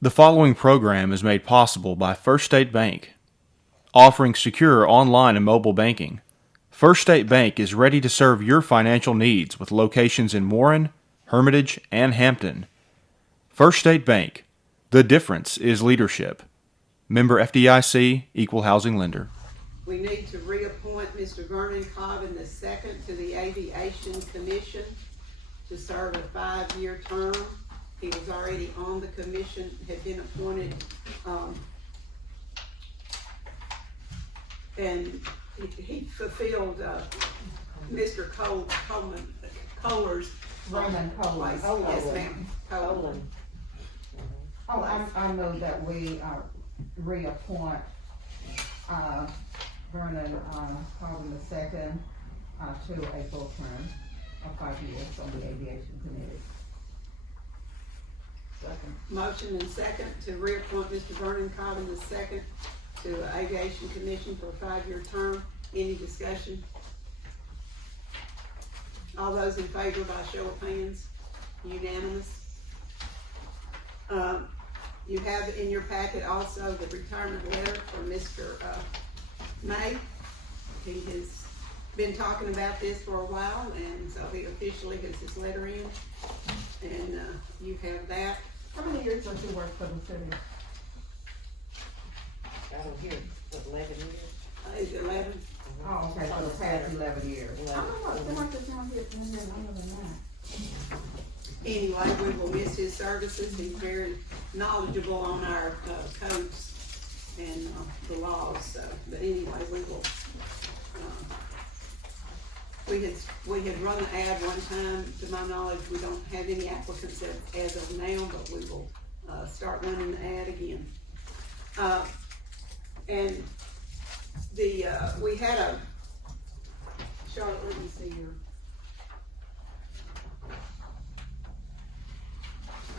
The following program is made possible by First State Bank, offering secure online and mobile banking. First State Bank is ready to serve your financial needs with locations in Warren, Hermitage, and Hampton. First State Bank. The difference is leadership. Member FDIC, Equal Housing Lender. We need to reappoint Mr. Vernon Cobbin II to the Aviation Commission to serve a 5-year term. He was already on the commission, had been appointed, and he fulfilled, Mr. Kohler's. Vernon Kohler. Yes, ma'am. Kohler. I know that we, reappoint, Vernon, Cobbin II, to a full term of 5 years on the Aviation Committee. Second. Motion and second to reappoint Mr. Vernon Cobbin II to the Aviation Commission for a 5-year term. Any discussion? All those in favor by show of hands? Unanimous. You have in your packet also the retirement letter from Mr. May. He has been talking about this for a while, and so he officially has his letter in, and you have that. How many years does he work for the city? I don't hear, what, 11 years? Is it 11? Oh, okay, for the past 11 years. I don't know, so much is not here longer than that. Anyway, we will miss his services. He's very knowledgeable on our codes and the laws. So, but anyway, we will. We had run the ad one time. To my knowledge, we don't have any applicants as of now, but we will start running the ad again. And we had a Charlotte. Let me see here.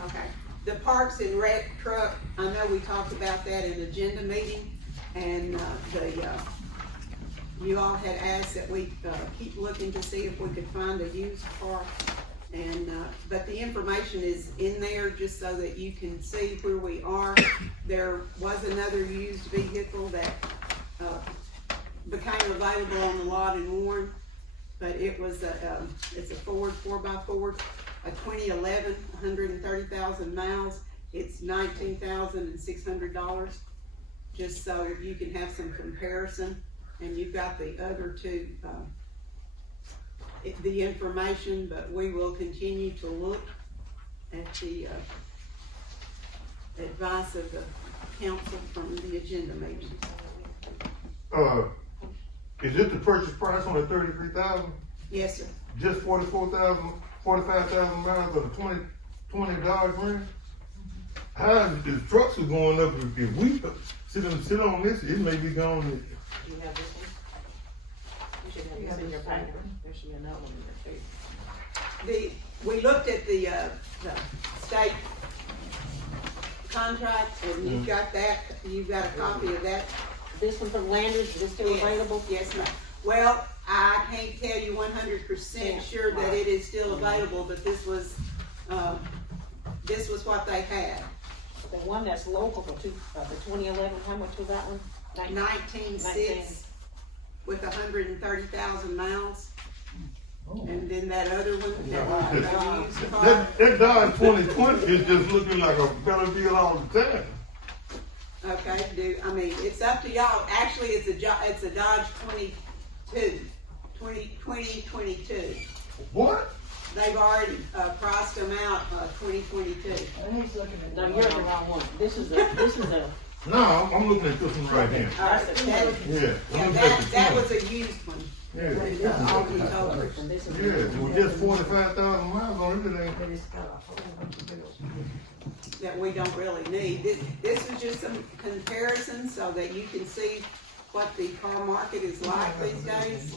Okay, the Parks and Rec truck, I know we talked about that in the agenda meeting, and you all had asked that we keep looking to see if we could find a used car, and but the information is in there just so that you can see where we are. There was another used vehicle that became available on the lot in Warren, but it was it's a Ford 4x4. A 2011, 130,000 miles. It's $19,600. Just so you can have some comparison, and you've got the other two, the information. But we will continue to look at the advice of the council from the agenda meeting. Is it the purchase price on the 33,000? Yes, sir. Just 45,000 miles of the 20 Dodge Ram? How is the trucks are going up? If we sit on this, it may be gone. Do you have this one? You should have this in your packet. There should be another one in there too. We looked at the state contract, and you've got that. You've got a copy of that. This one from Landers, is it still available? Yes, ma'am. Well, I can't tell you 100% sure that it is still available, but this was what they had. The one that's local for the 2011, how much was that one? 19.6 with 130,000 miles. Oh. And then that other one, that used car. That Dodge 2020 is just looking like a better deal all the time. Okay, I mean, it's up to y'all. Actually, it's a Dodge 2022. What? They've already priced them out 2022. No, you're the wrong one. This is a. No, I'm looking at this one right here. That was a used one. Yeah. It was just 45,000 miles on it. That we don't really need. This is just some comparison so that you can see what the car market is like these days.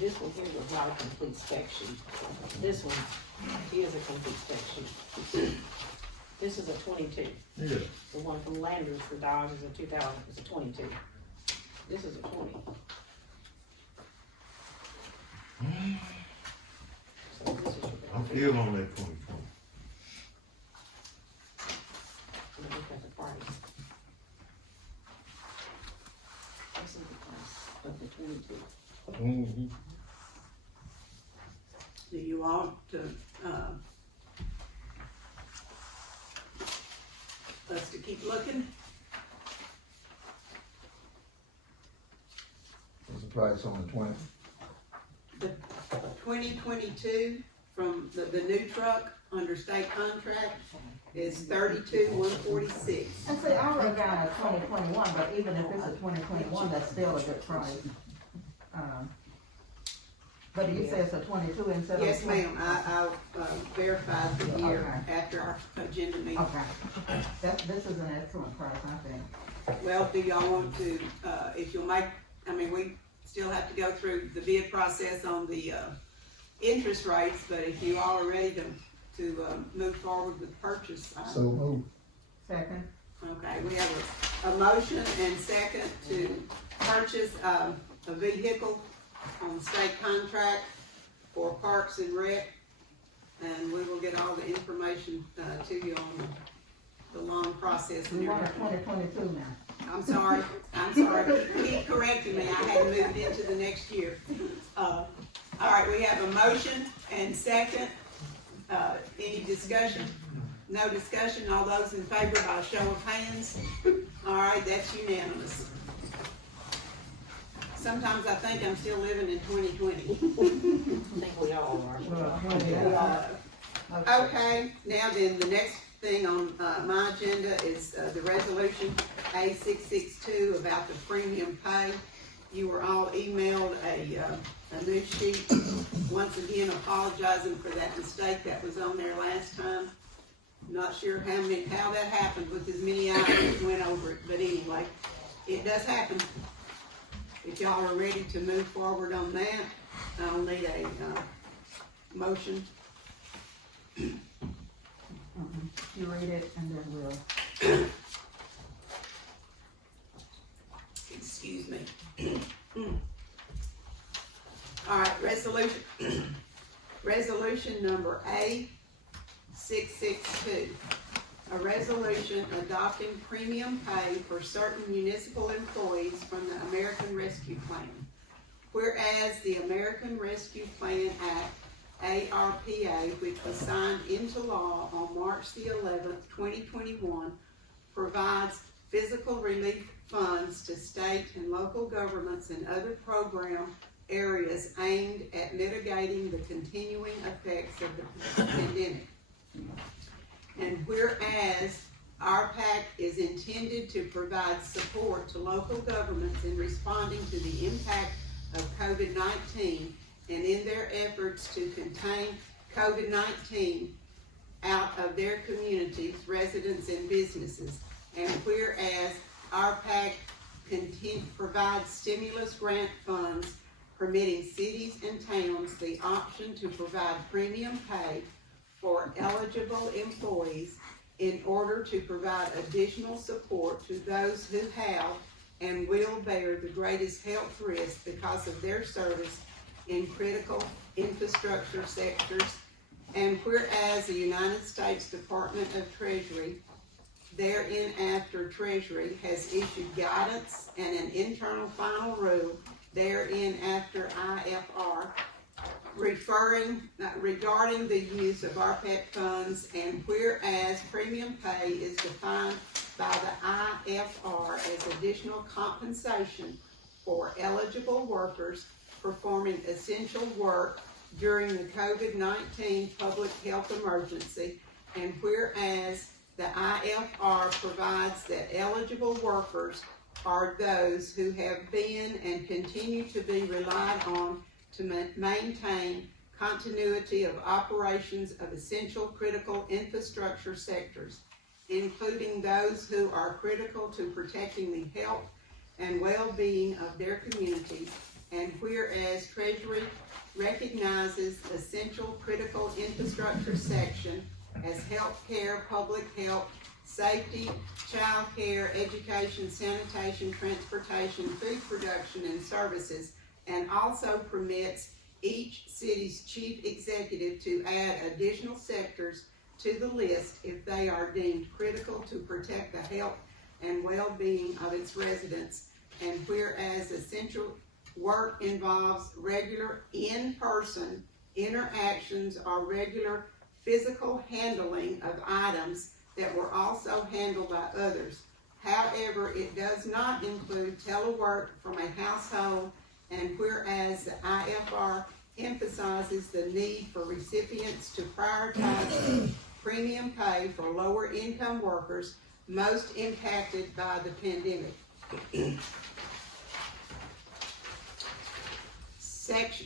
This one here was not a complete spec sheet. This one is a complete spec sheet. This is a 22. Yeah. The one from Landers for Dodge is a 2000. It's a 22. This is a 20. So this is your I'm still on that 2020. Mhm. Do you want to, us to keep looking? What's the price on the 20? The 2022 from the new truck under state contract is $32,146. And see, I already got a 2021, but even if it's a 2021, that's still a good price. But you say it's a 22 instead of. Yes, ma'am, I verified the year Okay. after our agenda meeting. Okay, this is an excellent price, I think. Well, do y'all want to, if you'll make, I mean, we still have to go through the bid process on the, interest rates, but if you all are ready to move forward with purchase. So move. Second, Okay, we have a motion and second to purchase, a vehicle on state contract for Parks and Rec. And we will get all the information, to you on the long process. and we want a everything. 2022 now. I'm sorry, keep correcting me, I hadn't moved into the next year. All right, we have a motion and second, any discussion? No discussion, all those in favor by show of hands? All right, that's unanimous. Sometimes I think I'm still living in 2020. I think we all are. Well, 20. Okay, now then, the next thing on, my agenda is, the resolution A662 about the premium pay. You were all emailed a new sheet, once again apologizing for that mistake that was on there last time. Not sure how that happened with as many items went over it, but anyway, it does happen. If y'all are ready to move forward on that, I'll need a, motion. You read it and then we'll. Excuse me. All right, resolution number A662. A resolution adopting premium pay for certain municipal employees from the American Rescue Plan. Whereas the American Rescue Plan Act, ARPA, which was signed into law on March the 11th, 2021, provides physical relief funds to state and local governments and other program areas aimed at mitigating the continuing effects of the pandemic. And whereas ARPAC is intended to provide support to local governments in responding to the impact of COVID-19 and in their efforts to contain COVID-19 out of their communities, residents, and businesses. And whereas ARPAC provides stimulus grant funds permitting cities and towns the option to provide premium pay for eligible employees in order to provide additional support to those who have and will bear the greatest health risk because of their service in critical infrastructure sectors. And whereas the United States Department of Treasury, thereinafter Treasury, has issued guidance and an internal final rule, thereinafter IFR, regarding the use of RPAC funds, and whereas premium pay is defined by the IFR as additional compensation for eligible workers performing essential work during the COVID-19 public health emergency, and whereas the IFR provides that eligible workers are those who have been and continue to be relied on to maintain continuity of operations of essential critical infrastructure sectors, including those who are critical to protecting the health and well-being of their communities, and whereas Treasury recognizes essential critical infrastructure section as healthcare, public health, safety, child care, education, sanitation, transportation, food production, and services, and also permits each city's chief executive to add additional sectors to the list if they are deemed critical to protect the health and well-being of its residents. And whereas essential work involves regular in-person interactions or regular physical handling of items that were also handled by others. However, it does not include telework from a household, and whereas the IFR emphasizes the need for recipients to prioritize premium pay for lower income workers most impacted by the pandemic.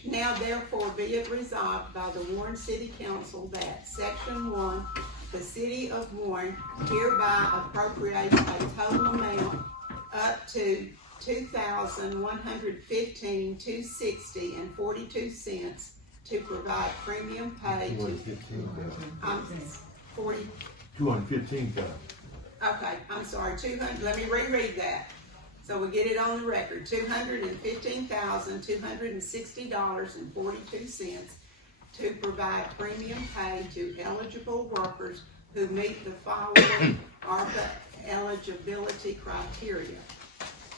Now therefore be it resolved by the Warren City Council that Section 1, the City of Warren hereby appropriates a total amount up to $2,115,260.42 to provide premium pay to, 215,000. okay, I'm sorry, 200, let me reread that. So we get it on the record, $215,260.42 to provide premium pay to eligible workers who meet the following ARPA eligibility criteria.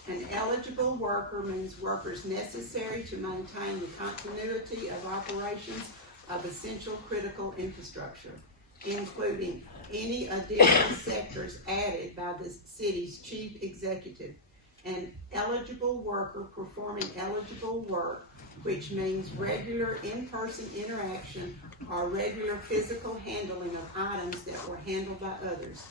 An eligible worker means workers necessary to maintain the continuity of operations of essential critical infrastructure, including any additional sectors added by the city's chief executive. An eligible worker performing eligible work, which means regular in-person interaction or regular physical handling of items that were handled by others.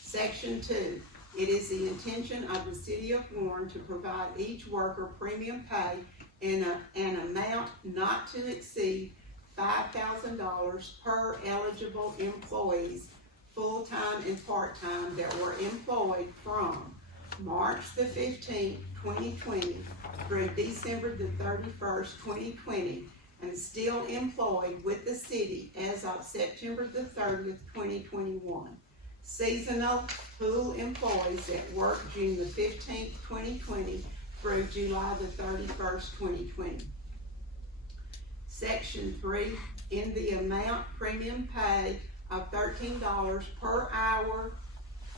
Section 2, it is the intention of the City of Warren to provide each worker premium pay in an amount not to exceed $5,000 per eligible employees, full-time and part-time, that were employed from March the 15th, 2020 through December the 31st, 2020, and still employed with the city as of September the 30th, 2021. Seasonal pool employees that worked June the 15th, 2020 through July the 31st, 2020. Section 3, in the amount premium pay of $13 per hour,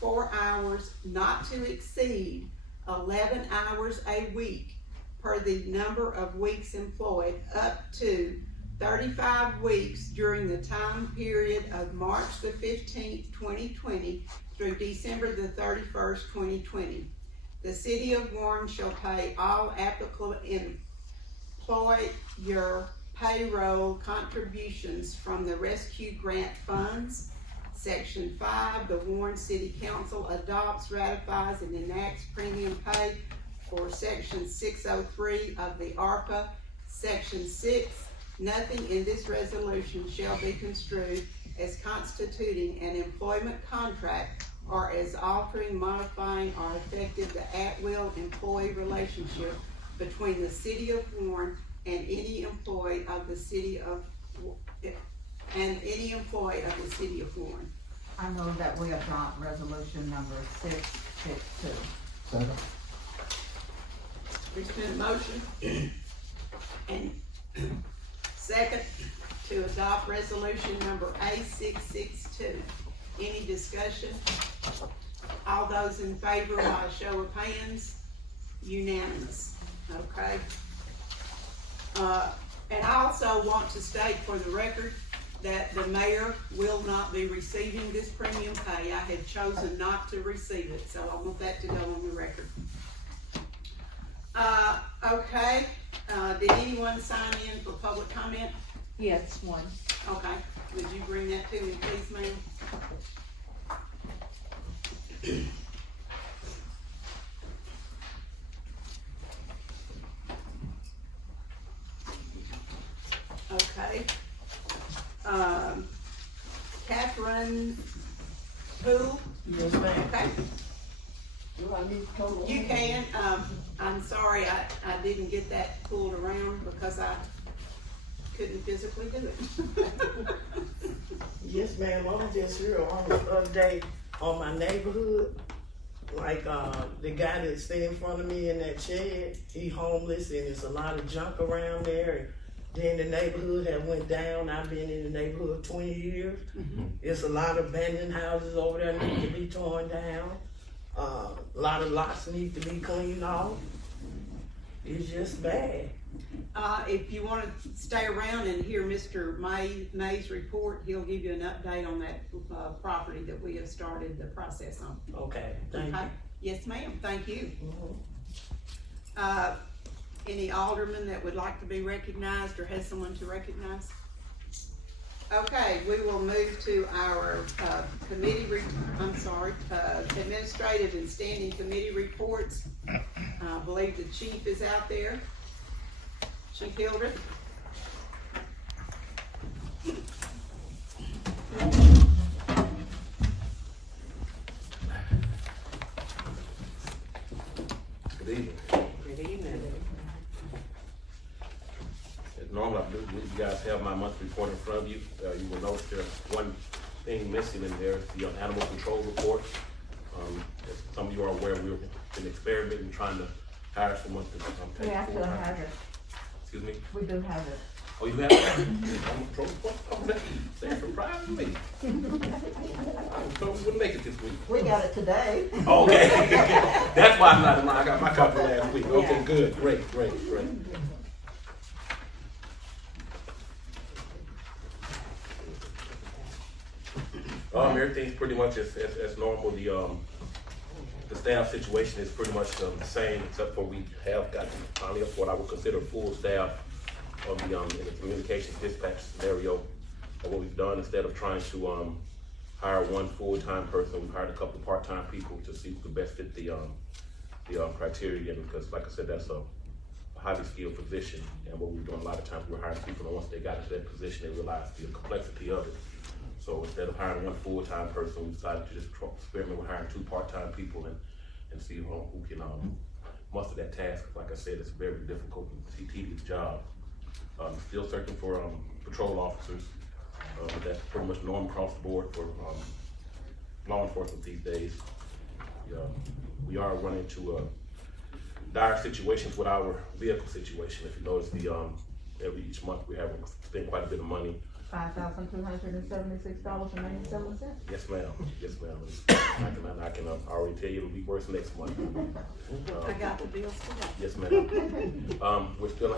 4 hours not to exceed 11 hours a week per the number of weeks employed, up to 35 weeks during the time period of March the 15th, 2020 through December the 31st, 2020. The City of Warren shall pay all applicable employer payroll contributions from the Rescue Grant Funds. Section 5, the Warren City Council adopts, ratifies, and enacts premium pay for Section 603 of the ARPA. Section 6, nothing in this resolution shall be construed as constituting an employment contract or as altering, modifying, or affecting the at-will employee relationship between the City of Warren and any employee of the City of Warren. I know that we adopt resolution number 662. Second. There's been a motion and second to adopt resolution number A662. Any discussion? All those in favor by show of hands, unanimous, okay? And I also want to state for the record that the mayor will not be receiving this premium pay. I had chosen not to receive it, so I want that to go on the record. Okay, did anyone sign in for public comment? Yes, one. Okay, would you bring that to me, please, ma'am? Okay. Catherine Poole? Yes, ma'am. Okay, Do I need to come on? you can. I'm sorry, I didn't get that pulled around because I couldn't physically do it. Yes, ma'am, I was just here on the other day on my neighborhood. Like, the guy that stayed in front of me in that shed, he homeless and there's a lot of junk around there. Then the neighborhood have went down. I've been in the neighborhood 20 years. It's a lot of abandoned houses over there need to be torn down. A lot of lots need to be cleaned off. It's just bad. If you wanna stay around and hear Mr. May's report, he'll give you an update on that, property that we have started the process on. Okay, thank Okay? you. Yes, ma'am, thank you. Mhm. Any alderman that would like to be recognized or has someone to recognize? Okay, we will move to our, administrative and standing committee reports. I believe the chief is out there. Chief Hildreth. Good evening. Good evening. As normal, I believe you guys have my monthly report in front of you. You will notice there's one thing missing in there, the animal control report. As some of you are aware, we've been experimenting, trying to hire someone to take We actually full-time. have it, Excuse me? we do have it. Oh, you have it? Animal control report? Oh, that's surprising me. I was told we wouldn't make it this week. We got it today. Okay. That's why I'm not in line. I got my copy last week. Okay, Yeah. good, great. Everything's pretty much as normal. The staff situation is pretty much the same, except for we have gotten finally up what I would consider full staff of in the communications dispatch scenario. And what we've done, instead of trying to hire one full-time person, we've hired a couple of part-time people to see who could best fit the criteria, because like I said, that's a highly skilled position. And what we're doing a lot of times, we're hiring people, and once they got into that position, they realize the complexity of it. So instead of hiring one full-time person, we decided to just experiment with hiring two part-time people and see who can muster that task. Like I said, it's a very difficult and tedious job. Still searching for patrol officers. That's pretty much normal across the board for law enforcement these days. We are running into dire situations with our vehicle situation. If you notice, each month we have spent quite a bit of money. $5,276.97. Yes, ma'am. I can already tell you it'll be worse next month. I got the bills today. Yes, ma'am. We're still we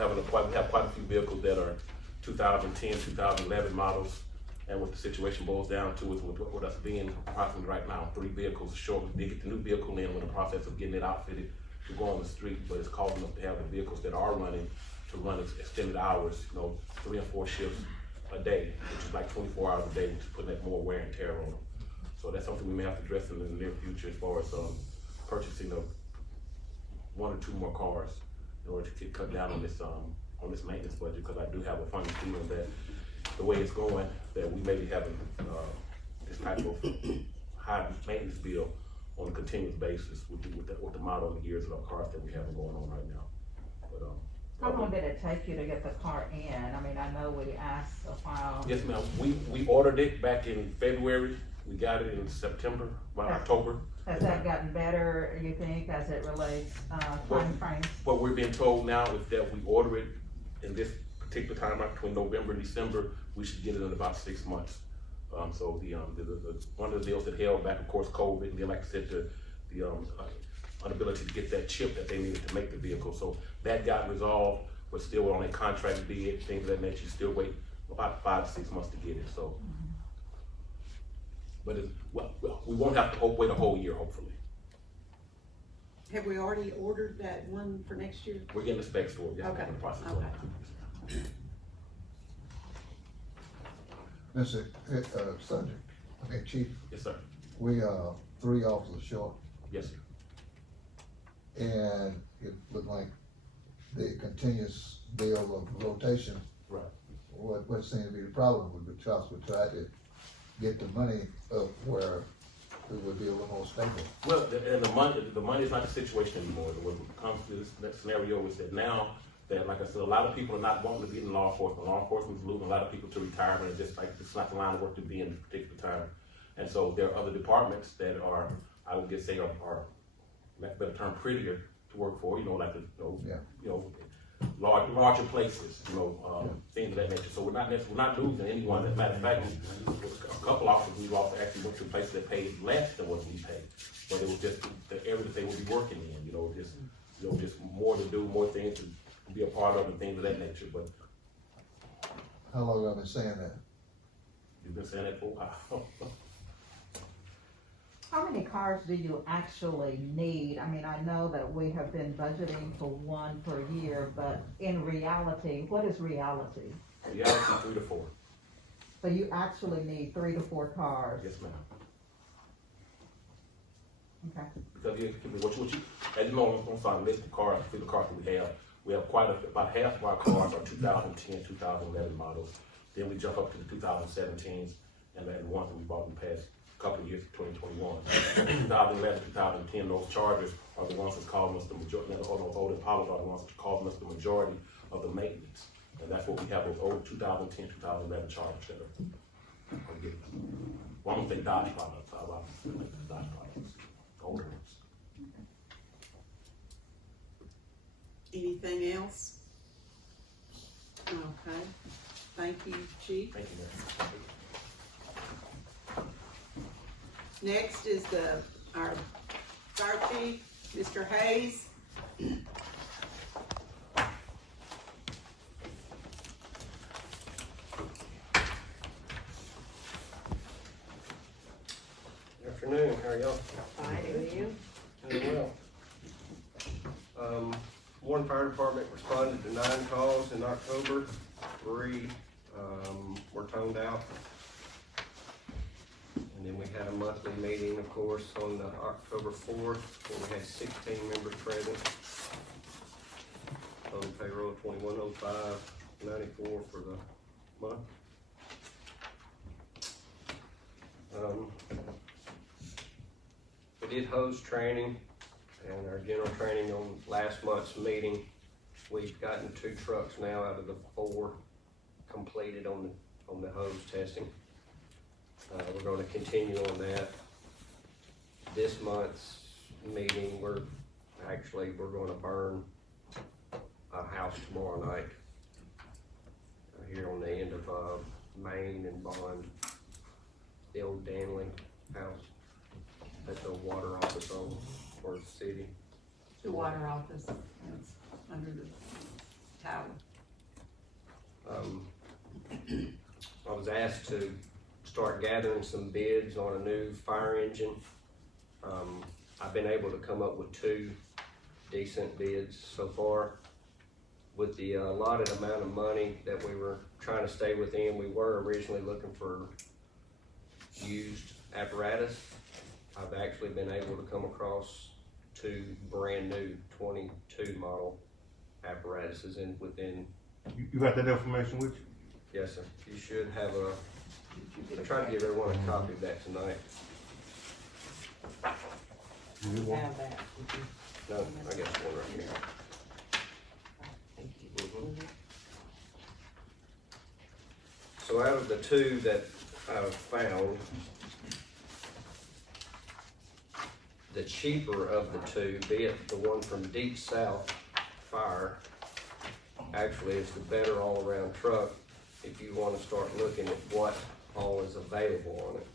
have quite a few vehicles that are 2010, 2011 models. And what the situation boils down to is with us being approximately right now 3 vehicles short. We did get the new vehicle in. We're in the process of getting it outfitted to go on the street, but it's causing us to have the vehicles that are running to run extended hours, 3 and 4 shifts a day, which is like 24 hours a day, which is putting that more wear and tear on them. So that's something we may have to address in the near future as far as purchasing of 1 or 2 more cars in order to cut down on this maintenance budget, because I do have a funny feeling that the way it's going, that we may be having this type of high maintenance bill on a continuous basis with the model and years of our cars that we have going on right now. But How long did it take you to get the car in? I mean, I know we asked a while. yes, ma'am. We ordered it back in February. We got it in September, by October. Has that gotten better, you think, as it relates, time frames? What we're being told now is that we order it in this particular time, right between November and December, we should get it in about 6 months. So the one of the deals that held back, of course, COVID, and then like I said, the inability to get that chip that they needed to make the vehicle. So that got resolved. We're still on a contract bid, things of that nature. You still wait about 5 to 6 months to get it. So, but we won't have to wait a whole year, hopefully. Have we already ordered that one for next year? We're getting the specs for it. Yes, Okay. we're in the process of it. Mr. Subject, Chief, Yes, sir. we are 3 officers short, Yes, sir. and it looked like the continuous bill of rotation. Right. What seemed to be the problem would be Charles would try to get the money up where it would be a little more stable. Well, and the money is not the situation anymore. What comes to this scenario is that now that, like I said, a lot of people are not wanting to get in law enforcement. Law enforcement is losing a lot of people to retirement. It's just like, it's not the line of work to be in this particular time. And so there are other departments that are, I would just say, are like better term, prettier to work for, like larger places, things of that nature. So we're not losing anyone. As a matter of fact, a couple officers we lost actually went to places that paid less than what we paid, but it was just the area that they would be working in, just you know, just more to do, more things to be a part of and things of that nature, but How long have I been saying that? you've been saying that for a while. How many cars do you actually need? I mean, I know that we have been budgeting for one per year, but in reality, what is reality? Reality, 3 to 4. So you actually need 3 to 4 cars? Yes, ma'am. Okay. Because what you, as you know, I'm sorry, list the cars, the cars that we have about half of our cars are 2010, 2011 models. Then we jump up to the 2017s, and then the ones that we bought in the past couple of years, 2021. 2011, 2010, those Chargers are the ones that's causing us the majority, those old Impalas are the ones that's causing us the majority of the maintenance. And that's what we have, those old 2010, 2011 Chargers that are getting. Well, I'm gonna say Dodge products, I like to say Dodge products, older ones. Anything else? Okay, thank you, Chief. Thank you, ma'am. Next is our fire chief, Mr. Hayes. Afternoon, how are y'all? Fine, and you? Doing well. Warren Fire Department responded to 9 calls in October. 3 were toned out. And then we had a monthly meeting, of course, on October 4th, where we had 16 members present. Total payroll $2105.94 for the month. We did host training and our general training on last month's meeting. We've gotten 2 trucks now out of the 4 completed on the hose testing. We're going to continue on that. This month's meeting, we're going to burn a house tomorrow night here on the end of Main and Bond, the old Danley house at the water office on for the city. The water office, it's under the tower. I was asked to start gathering some bids on a new fire engine. I've been able to come up with 2 decent bids so far. With the allotted amount of money that we were trying to stay within, we were originally looking for used apparatus. I've actually been able to come across 2 brand new 22 model apparatuses within. You got that information with you? Yes, sir. You should have I tried to give everyone a copy of that tonight. You have that. No, I got one right here. Thank you. Mhm. So out of the 2 that I've found, the cheaper of the 2, be it the one from Deep South Fire, actually is the better all-around truck if you want to start looking at what all is available on it.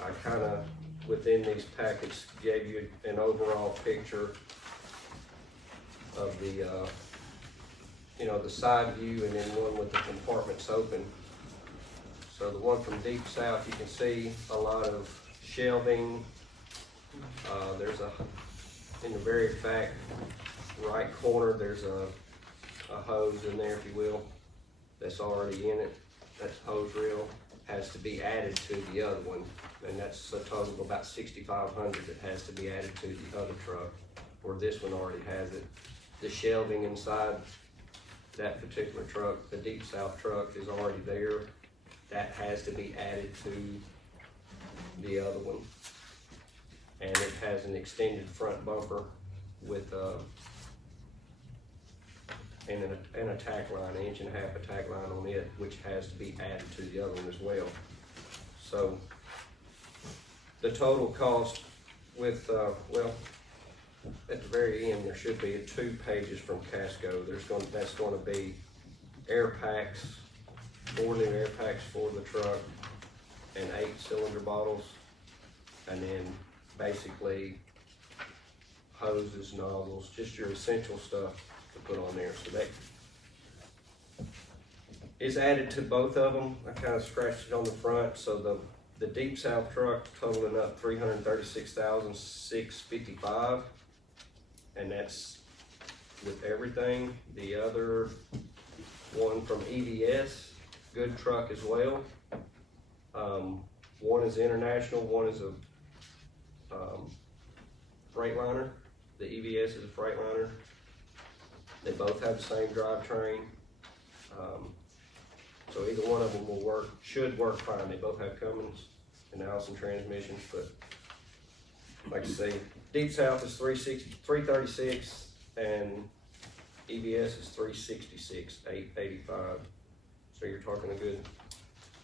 I kind of, within these packets, gave you an overall picture of the, the side view and then one with the compartments open. So the one from Deep South, you can see a lot of shelving. There's in the very back right corner, there's a hose in there, if you will, that's already in it. That hose reel has to be added to the other one, and that's a total of about $6,500 that has to be added to the other truck, where this one already has it. The shelving inside that particular truck, the Deep South truck, is already there. That has to be added to the other one. And it has an extended front bumper with and a tack line, 1.5 inch tack line on it, which has to be added to the other one as well. So the total cost with at the very end there should be 2 pages from Casco. That's going to be air packs, 4 new air packs for the truck, and 8 cylinder bottles, and then basically hoses, nozzles, just your essential stuff to put on there. So that is added to both of them. I kind of scratched it on the front. So the Deep South truck totaling up $336,655, and that's with everything. The other one from EVS, good truck as well. One is international, one is a Freightliner. The EVS is a Freightliner. They both have the same drivetrain. So either one of them will work, should work fine. They both have Cummins and Allison transmissions, but like I say, Deep South is 336, and EVS is 366, 885. So you're talking a good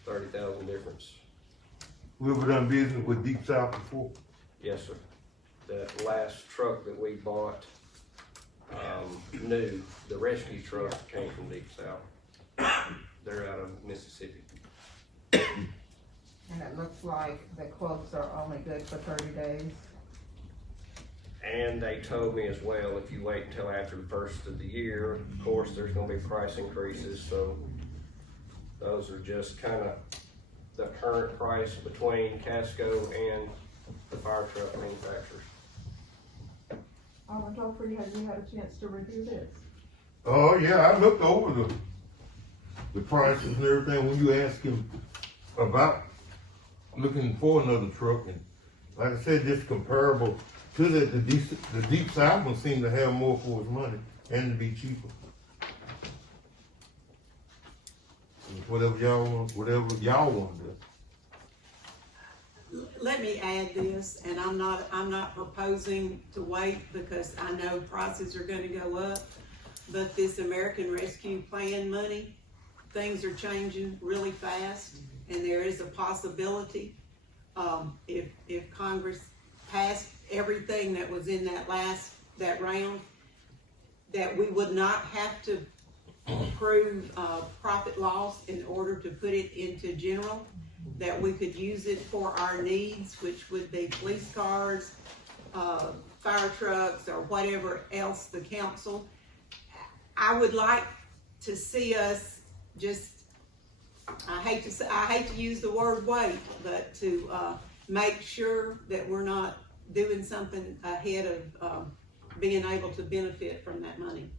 30,000 difference. We ever done business with Deep South before? Yes, sir. That last truck that we bought, new, the rescue truck came from Deep South. They're out of Mississippi. And it looks like the quotes are only good for 30 days. And they told me as well, if you wait until after the first of the year, of course, there's gonna be price increases, so those are just kind of the current price between Casco and the fire truck manufacturers. Joffrey, have you had a chance to review this? Oh, yeah, I looked over the prices and everything when you asked him about looking for another truck, and like I said, just comparable to the Deep South one seemed to have more for its money and to be cheaper. Whatever y'all want to do. Let me add this, and I'm not proposing to wait because I know prices are gonna go up, but this American Rescue Plan money, things are changing really fast, and there is a possibility, if Congress passed everything that was in that round, that we would not have to prove profit loss in order to put it into general, that we could use it for our needs, which would be police cars, fire trucks, or whatever else the council. I would like to see us just, I hate to use the word wait, but to make sure that we're not doing something ahead of being able to benefit from that money.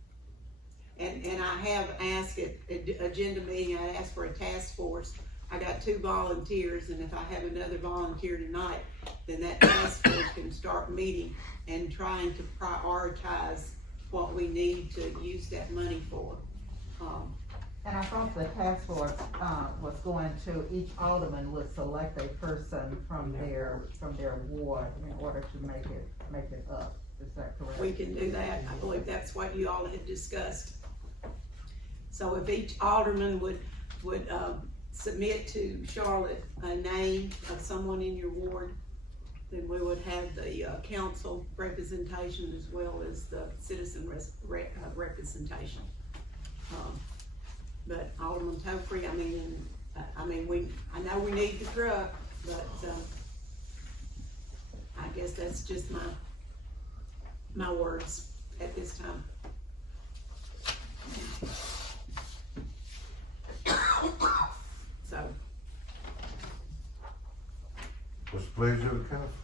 And I have asked at agenda meeting, I asked for a task force. I got 2 volunteers, and if I have another volunteer tonight, then that task force can start meeting and trying to prioritize what we need to use that money for. And I thought the task force was going to, each alderman would select a person from their ward in order to make it up. Is that correct? We can do that. I believe that's what you all had discussed. So if each alderman would submit to Charlotte a name of someone in your ward, then we would have the council representation as well as the citizen representation. But Alderman Topher, I know we need the truck, but I guess that's just my words at this time. So. What's the pleasure of the council?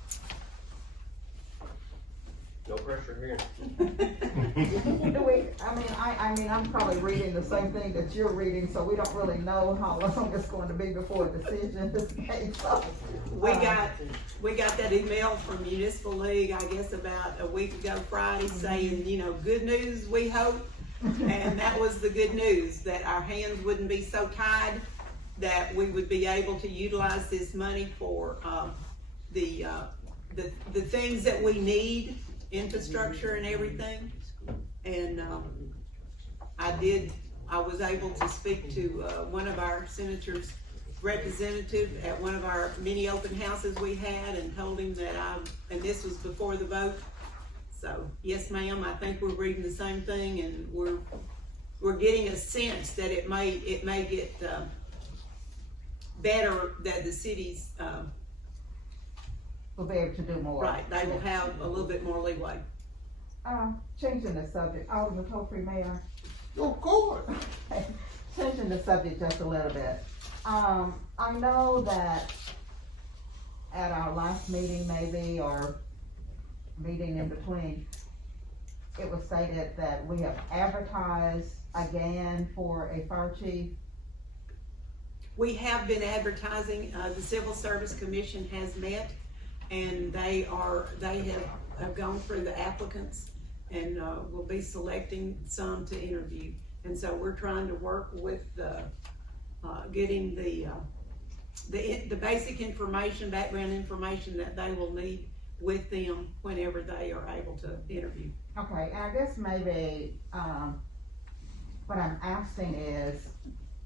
No pressure here. I'm probably reading the same thing that you're reading, so we don't really know how long it's going to be before a decision is made. So, we got that email from Municipal League, I guess about a week ago Friday, saying, good news, we hope. And that was the good news, that our hands wouldn't be so tied, that we would be able to utilize this money for the things that we need, infrastructure and everything. And I was able to speak to one of our senators' representative at one of our many open houses we had, and told him that and this was before the vote. So yes, ma'am, I think we're reading the same thing, and we're getting a sense that it may get better, that the cities we'll be able to do more. right, they will have a little bit more leeway. Changing the subject, Alderman Topri, Mayor. Of course. Changing the subject just a little bit. I know that at our last meeting maybe, or meeting in between, it was stated that we have advertised again for a fire chief. We have been advertising, the Civil Service Commission has met, and they have gone through the applicants, and, will be selecting some to interview. And so we're trying to work with getting the basic information, background information that they will need with them whenever they are able to interview. Okay, and I guess maybe, what I'm asking is,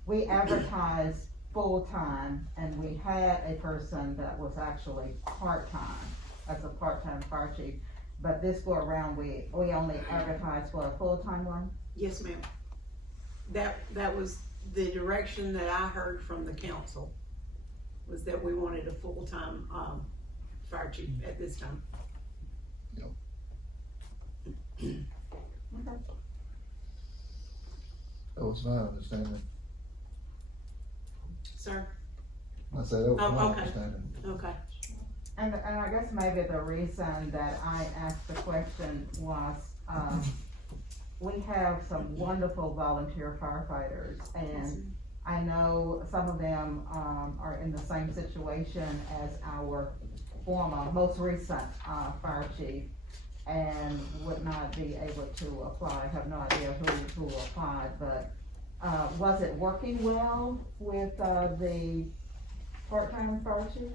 we advertised full-time, and we had a person that was actually part-time, as a part-time fire chief, but this go around, we only advertised for a full-time one? Yes, ma'am. That was the direction that I heard from the council, was that we wanted a full-time, fire chief at this time. Okay. That was my understanding. Sir? I said that was Oh, my okay. understanding. Okay. And I guess maybe the reason that I asked the question was, we have some wonderful volunteer firefighters, and I know some of them, are in the same situation as our most recent, fire chief, and would not be able to apply. I have no idea who applied, but, was it working well with, the part-time fire chief?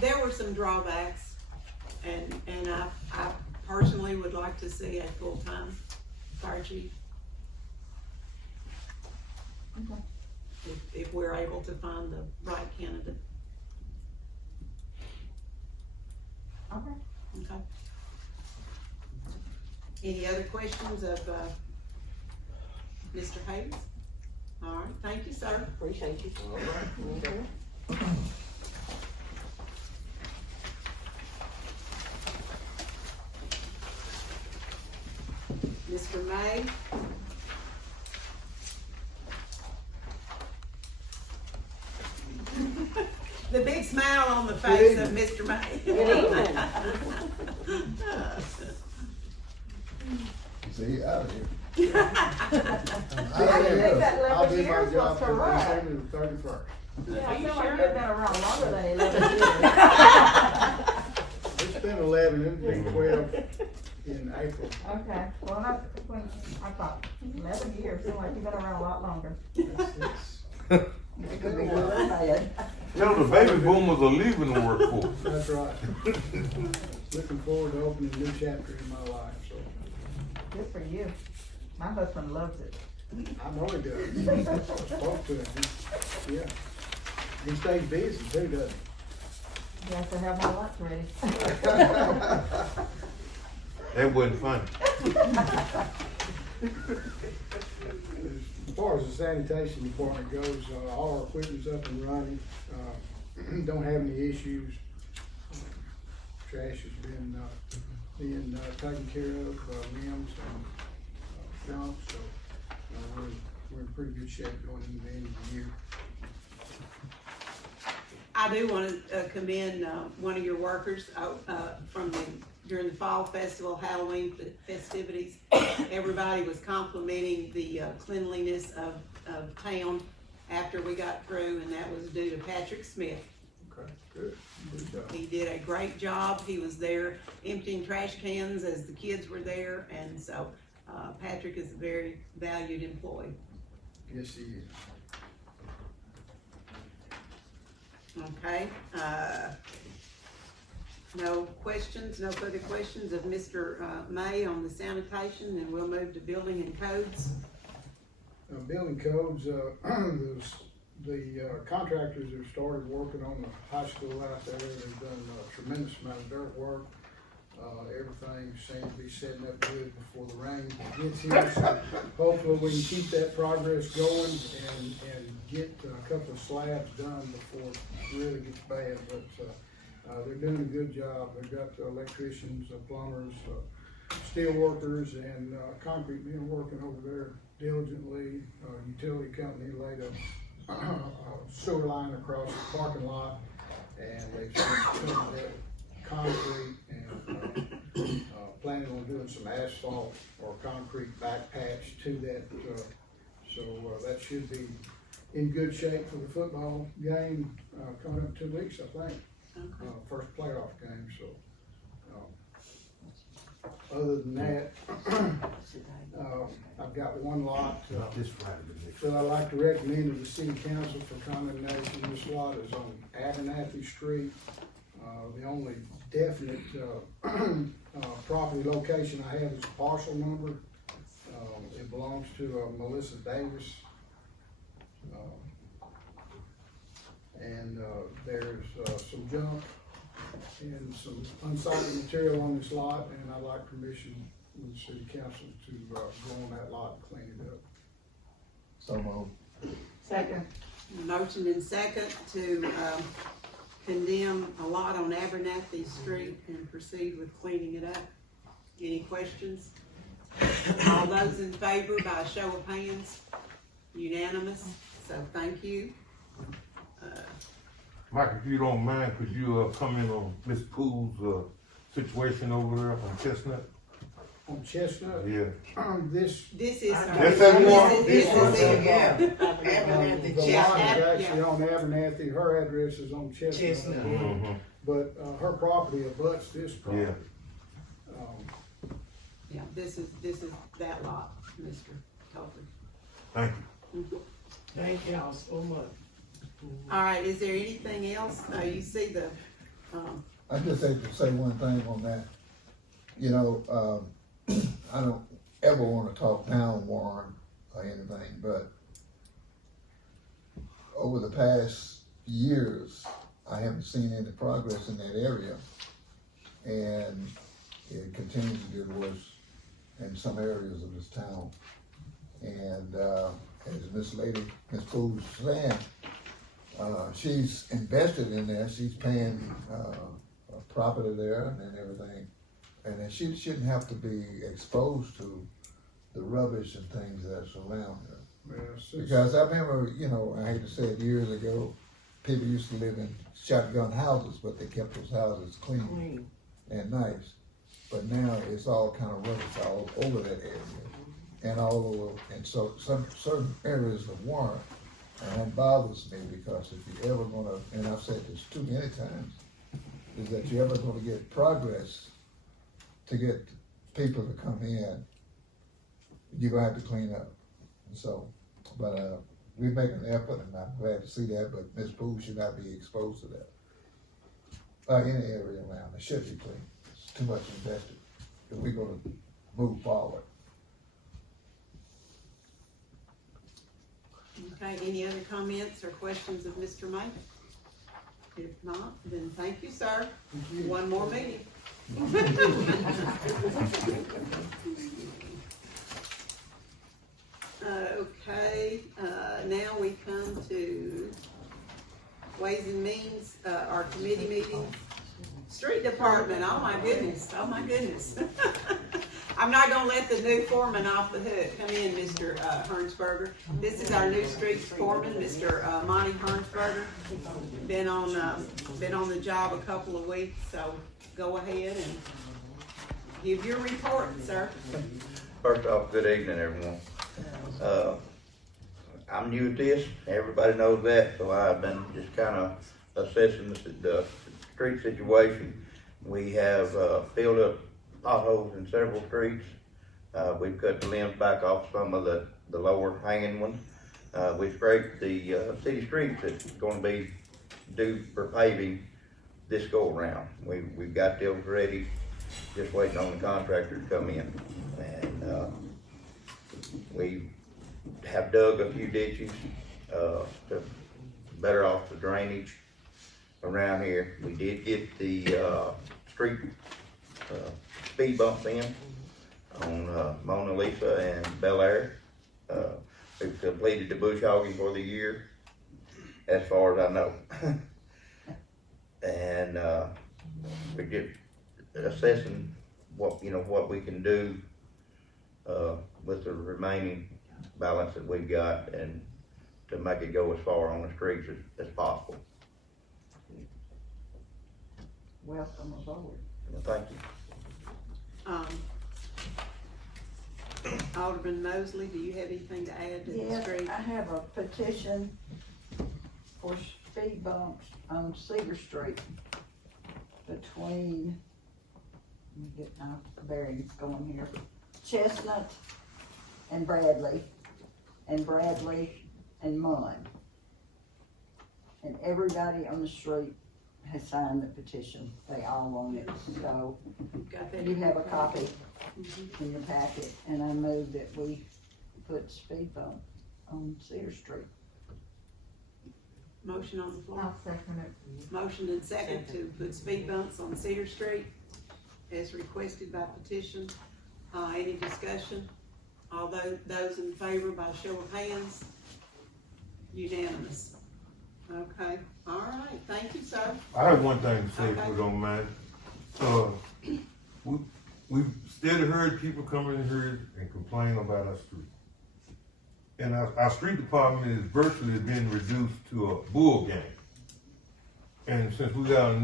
There were some drawbacks, and I personally would like to see a full-time fire chief. Okay. If we're able to find the right candidate. Okay. Okay. Any other questions of, Mr. Hayes? All right, thank you, sir. Appreciate you. Mr. May? The big smile on the face of Mr. May. Good evening. See, out of here. I didn't think that 11 years was correct. December the 31st. Yeah, I feel like you've been around longer than 11 years. It's been 11, it's been 12 in April. Okay, well, when I thought 11 years, seemed like you've been around a lot longer. It's been a while. Tell the baby boomers are leaving the workforce. That's right. Looking forward to opening a new chapter in my life, so Good for you. My husband loves it. I know he does. I spoke to him, yeah. He stays busy too, doesn't he? You have to have my lunch ready. That wasn't funny. As far as the sanitation department goes, all our equipment's up and running, don't have any issues. Trash has been, being taken care of, limbs and junk, so, we're in pretty good shape going into the end of the year. I do want to commend one of your workers during the fall festival, Halloween festivities. Everybody was complimenting the cleanliness of town after we got through, and that was due to Patrick Smith. Okay, good. Good job. He did a great job. He was there emptying trash cans as the kids were there, and so Patrick is a very valued employee. Yes, he is. Okay, no questions, no further questions of Mr. May on the sanitation, and we'll move to building and codes. Building codes, the contractors have started working on the high school out there. They've done a tremendous amount of dirt work. Everything seems to be setting up good before the rain gets here. So hopefully we can keep that progress going and get a couple of slabs done before it really gets bad. But They're doing a good job. They've got electricians, plumbers, steel workers, and concrete men working over there diligently. Utility company laid a sewer line across the parking lot, and they've covered that concrete and planning on doing some asphalt or concrete back patch to that. So that should be in good shape for the football game coming up in 2 weeks, I think. Okay. First playoff game, so. Other than that, I've got one lot This Friday, the next. that I'd like to recommend to the city council for condemnation. This lot is on Abernathy Street. The only definite property location I have is a parcel number. It belongs to Melissa Davis. And there's some junk and some unsightly material on this lot, and I'd like permission from the city council to go on that lot and clean it up. So moved. Second. Motion and second to, condemn a lot on Abernathy Street and proceed with cleaning it up. Any questions? All those in favor by a show of hands? Unanimous, so thank you. Mike, if you don't mind, could you comment on Miss Poole's situation over there on Chestnut? On Chestnut, Yeah. this, This is. This is one. This is it. the lot Yeah, is actually on Abernathy. Her address is on Chestnut. Mm-hmm. But her property abuts this property. Yeah, this is that lot, Mr. Tolford. Thank you. Thank y'all so much. All right, is there anything else? You see the, I just hate to say one thing on that. You know, I don't ever wanna talk down Warren or anything, but over the past years, I haven't seen any progress in that area. And it continues to get worse in some areas of this town. And, as Miss Poole was saying, she's invested in there, she's paying, property there and everything. And then she shouldn't have to be exposed to the rubbish and things that's around her. Because I remember, you know, I hate to say it, years ago, people used to live in shotgun houses, but they kept those houses clean and nice. But now it's all kind of rubbish all over that area and all over, and so some certain areas of Warren. And that bothers me because if you're ever gonna, and I've said this too many times, is that you're ever gonna get progress to get people to come in, you're gonna have to clean up. And so, but we make an effort, and I'm glad to see that, but Ms. Poole should not be exposed to that. Any area around, it should be clean. It's too much invested if we're gonna move forward. okay, any other comments or questions of Mr. May? If not, then thank you, sir. One more meeting. Okay, now we come to Ways and Means, our committee meeting. Street Department, oh my goodness. I'm not gonna let the new foreman off the hook. Come in, Mr. Hernsberger. This is our new street foreman, Mr. Monty Hernsberger. Been on the job a couple of weeks, so go ahead and give your report, sir. First off, good evening, everyone. I'm new at this, everybody knows that, so I've been just kind of assessing the street situation. We have filled up potholes in several streets. We've cut the limbs back off some of the lower hanging ones. We scraped the city streets that's going to be due for paving this go around. We've got those ready, just waiting on the contractor to come in. And we have dug a few ditches to better off the drainage around here. We did get the street speed bumps in on Mona Lisa and Bel Air. We've completed the bush hogging for the year, as far as I know. And just assessing what, what we can do, with the remaining balance that we've got, and to make it go as far on the streets as possible. Welcome aboard. Well, thank you. Alderman Mosley, do you have anything to add to the Yes, street? I have a petition for speed bumps on Cedar Street between, let me get my bearings going here, Chestnut and Bradley and Munn. And everybody on the street has signed the petition. They all want it, so Got that? you have a copy Mhm. in your packet, and I move that we put speed bump on Cedar Street. Motion on the floor. I'll second it. Motion and second to put speed bumps on Cedar Street as requested by petition. Any discussion? All those in favor by show of hands? Unanimous. Okay, all right, thank you, sir. I have one thing to say, if Okay. you don't mind. We've still heard people come in here and complain about our street. And our street department is virtually being reduced to a bull game. And since we got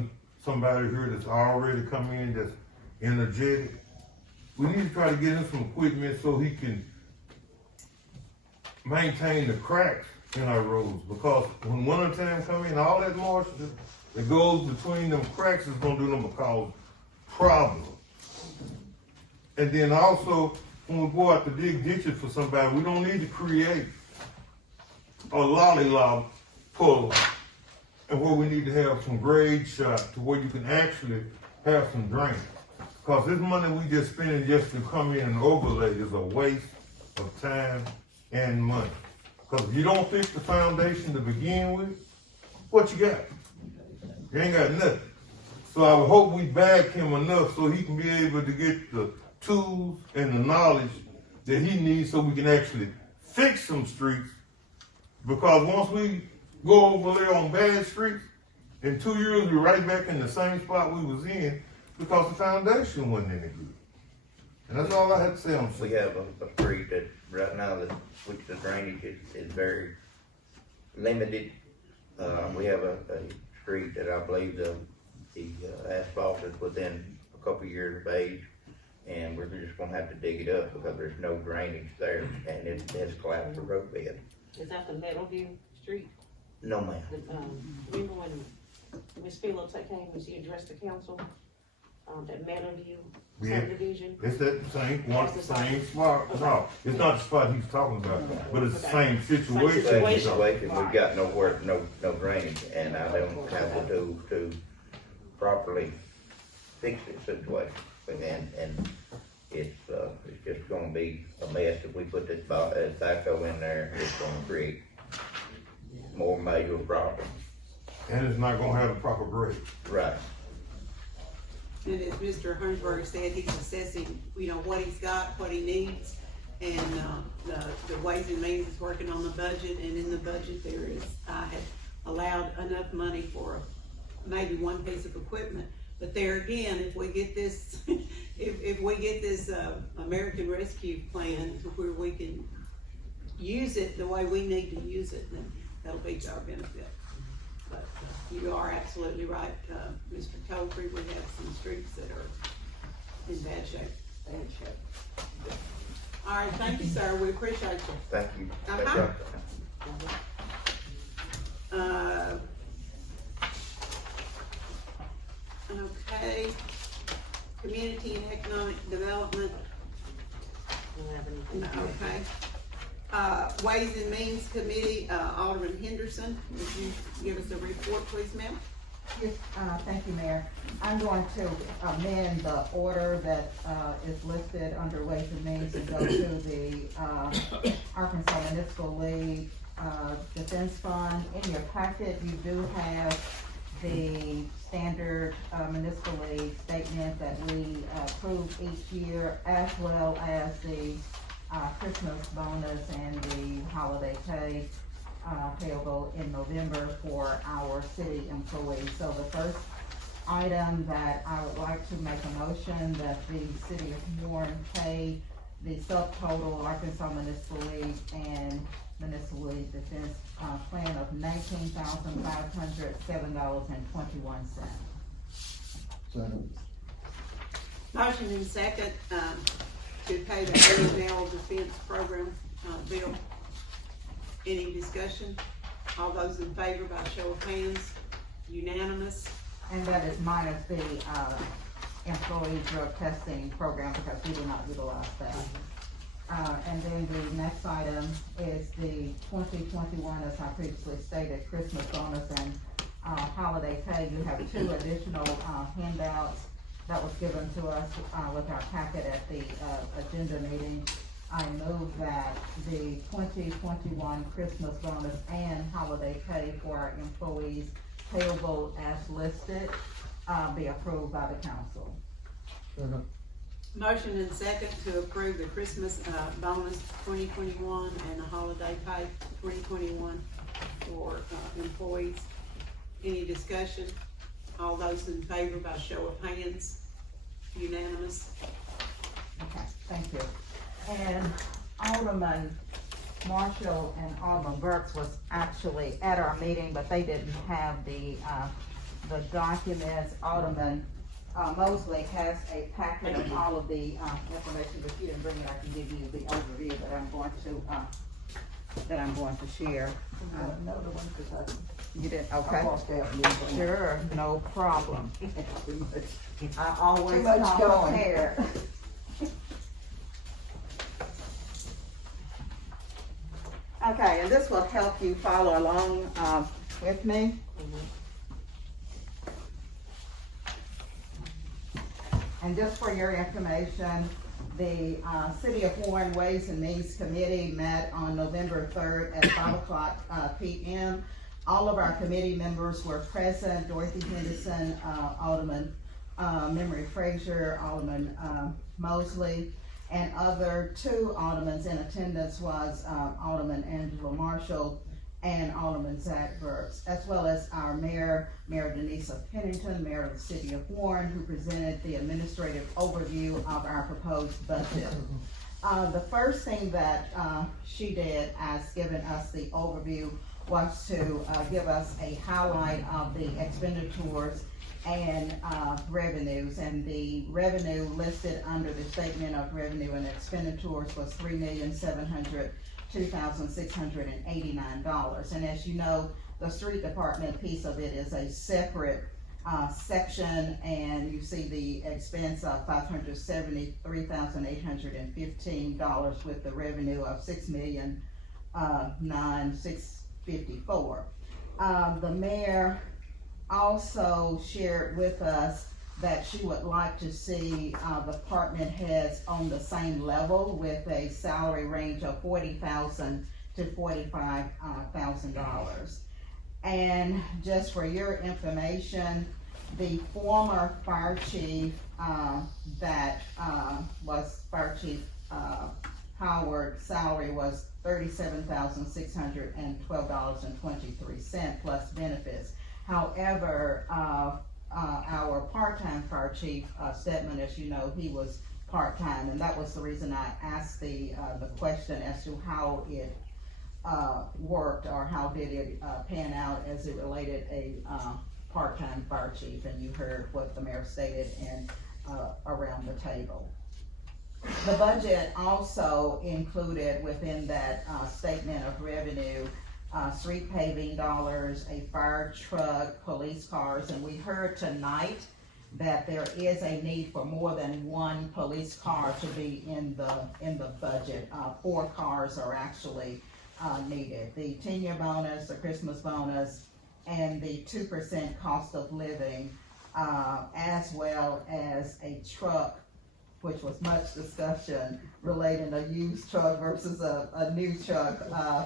somebody here that's already come in that's energetic, we need to try to get him some equipment so he can maintain the cracks in our roads, because when winter time come in, all that moisture that goes between them cracks is gonna do them a cause problems. And then also, when we go out to dig ditches for somebody, we don't need to create a lollipop pull, and where we need to have some grade shot to where you can actually have some drainage. Cause this money we just spending just to come in and overlay is a waste of time and money. Cause if you don't fix the foundation to begin with, what you got? You ain't got nothing. So I would hope we back him enough so he can be able to get the tools and the knowledge that he needs so we can actually fix some streets. Because once we go over there on bad streets, in 2 years we're right back in the same spot we was in because the foundation wasn't any good. And that's all I had to say on We have a street that right now which the drainage is very limited. We have a street that I believe the asphalt is within a couple of years of age, and we're just gonna have to dig it up because there's no drainage there, and it has collapsed the road bed. Is that the Meadowview Street? No, ma'am. Remember when Ms. Phillips came and she addressed the council, that Meadowview Yeah. subdivision? It's that same spot. No, it's not the spot he's talking about, but it's the same situation. Same situation, we've got no drainage, and I don't have the tools to properly fix the situation. And it's just gonna be a mess if we put this backhoe in there. It's gonna create more major problems. And it's not gonna have the proper grade. Right. And as Mr. Hernsberger said, he's assessing, what he's got, what he needs, and, the Ways and Means is working on the budget, and in the budget I had allowed enough money for maybe one piece of equipment. But there again, if we get this, if we get this, American Rescue Plan to where we can use it the way we need to use it, then that'll be to our benefit. But you are absolutely right, Mr. Tolfree, we have some streets that are in bad shape. All right, thank you, sir, we appreciate you. Thank you. Uh-huh. Okay, community and economic development, Don't have anything. okay. Ways and Means Committee, Alderman Henderson, would you give us a report, please, ma'am? Yes, thank you, Mayor. I'm going to amend the order that is listed under Ways and Means and go to the Arkansas Municipal League Defense Fund. In your packet, you do have the standard municipal league statement that we approve each year, as well as the Christmas bonus and the holiday pay payable in November for our city employees. So the first item that I would like to make a motion that the city of Warren pay the subtotal Arkansas Municipal League and Municipal League Defense, plan of $19,507.21. Second. Motion and second, to pay the Aerial Defense Program, bill. Any discussion? All those in favor by show of hands, unanimous. And that is minus the, employee drug testing program, because we do not utilize that. And then the next item is the 2021, as I previously stated, Christmas bonus and, holiday pay. You have two additional, handouts that was given to us, with our packet at the, agenda meeting. I move that the 2021 Christmas bonus and holiday pay for our employees payable as listed, be approved by the council. Second. Motion and second to approve the Christmas, bonus 2021 and the holiday pay 2021 for, employees. Any discussion? All those in favor by show of hands, unanimous. Okay, thank you. And Alderman Marshall and Alderman Burks was actually at our meeting, but they didn't have the documents. Alderman Mosley has a packet of all of the information, but you didn't bring it. I can give you the overview that I'm going to share. Another one, cause You didn't, I okay? walked out and didn't bring it. Sure, no problem. Too much. I always Too much come going. prepared. Okay, and this will help you follow along, with me. And just for your information, the, City of Warren Ways and Means Committee met on November 3rd at 5:00 p.m. All of our committee members were present: Dorothy Henderson, Alderman, Memory Frazier, Alderman, Mosley, and other two aldermen in attendance was, Alderman Angela Marshall and Alderman Zach Burks, as well as our mayor, Mayor Denise Pennington, mayor of the city of Warren, who presented the administrative overview of our proposed budget. The first thing that, she did, as giving us the overview, was to, give us a highlight of the expenditures and, revenues. And the revenue listed under the statement of revenue and expenditures was $3,702,689. And as you know, the street department piece of it is a separate, section, and you see the expense of $573,815 with the revenue of $6,906,654. The mayor also shared with us that she would like to see, department heads on the same level with a salary range of $40,000 to $45,000. And just for your information, the former fire chief, that, was Fire Chief, Howard's salary was $37,612.23 plus benefits. However, our part-time fire chief, Stedman, as you know, he was part-time, and that was the reason I asked the question as to how it, worked, or how did it, pan out as it related a, part-time fire chief, and you heard what the mayor stated and, around the table. The budget also included within that, statement of revenue, street paving dollars, a fire truck, police cars, and we heard tonight that there is a need for more than one police car to be in the budget. 4 cars are actually, needed. The 10-year bonus, the Christmas bonus, and the 2% cost of living, as well as a truck, which was much discussion relating a used truck versus a new truck,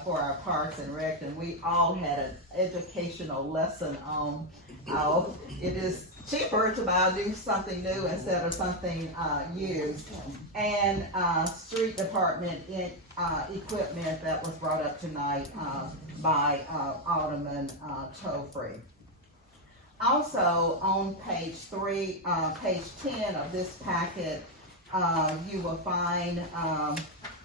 for our parks and rec. And we all had an educational lesson on how it is cheaper to buy something new instead of something, used. And, street department equipment that was brought up tonight, by, Alderman, Tofree. Also, on page 10 of this packet, you will find,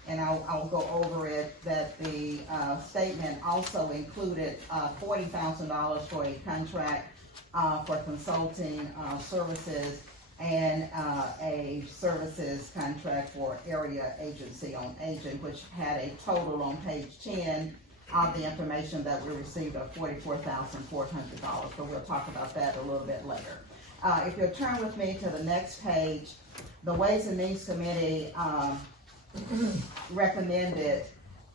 and I'll go over it, that the statement also included $40,000 for a contract for consulting services and a services contract for area agency on aging, which had a total on page 10 of the information that we received of $44,400, but we'll talk about that a little bit later. If you'll turn with me to the next page, the Ways and Means Committee recommended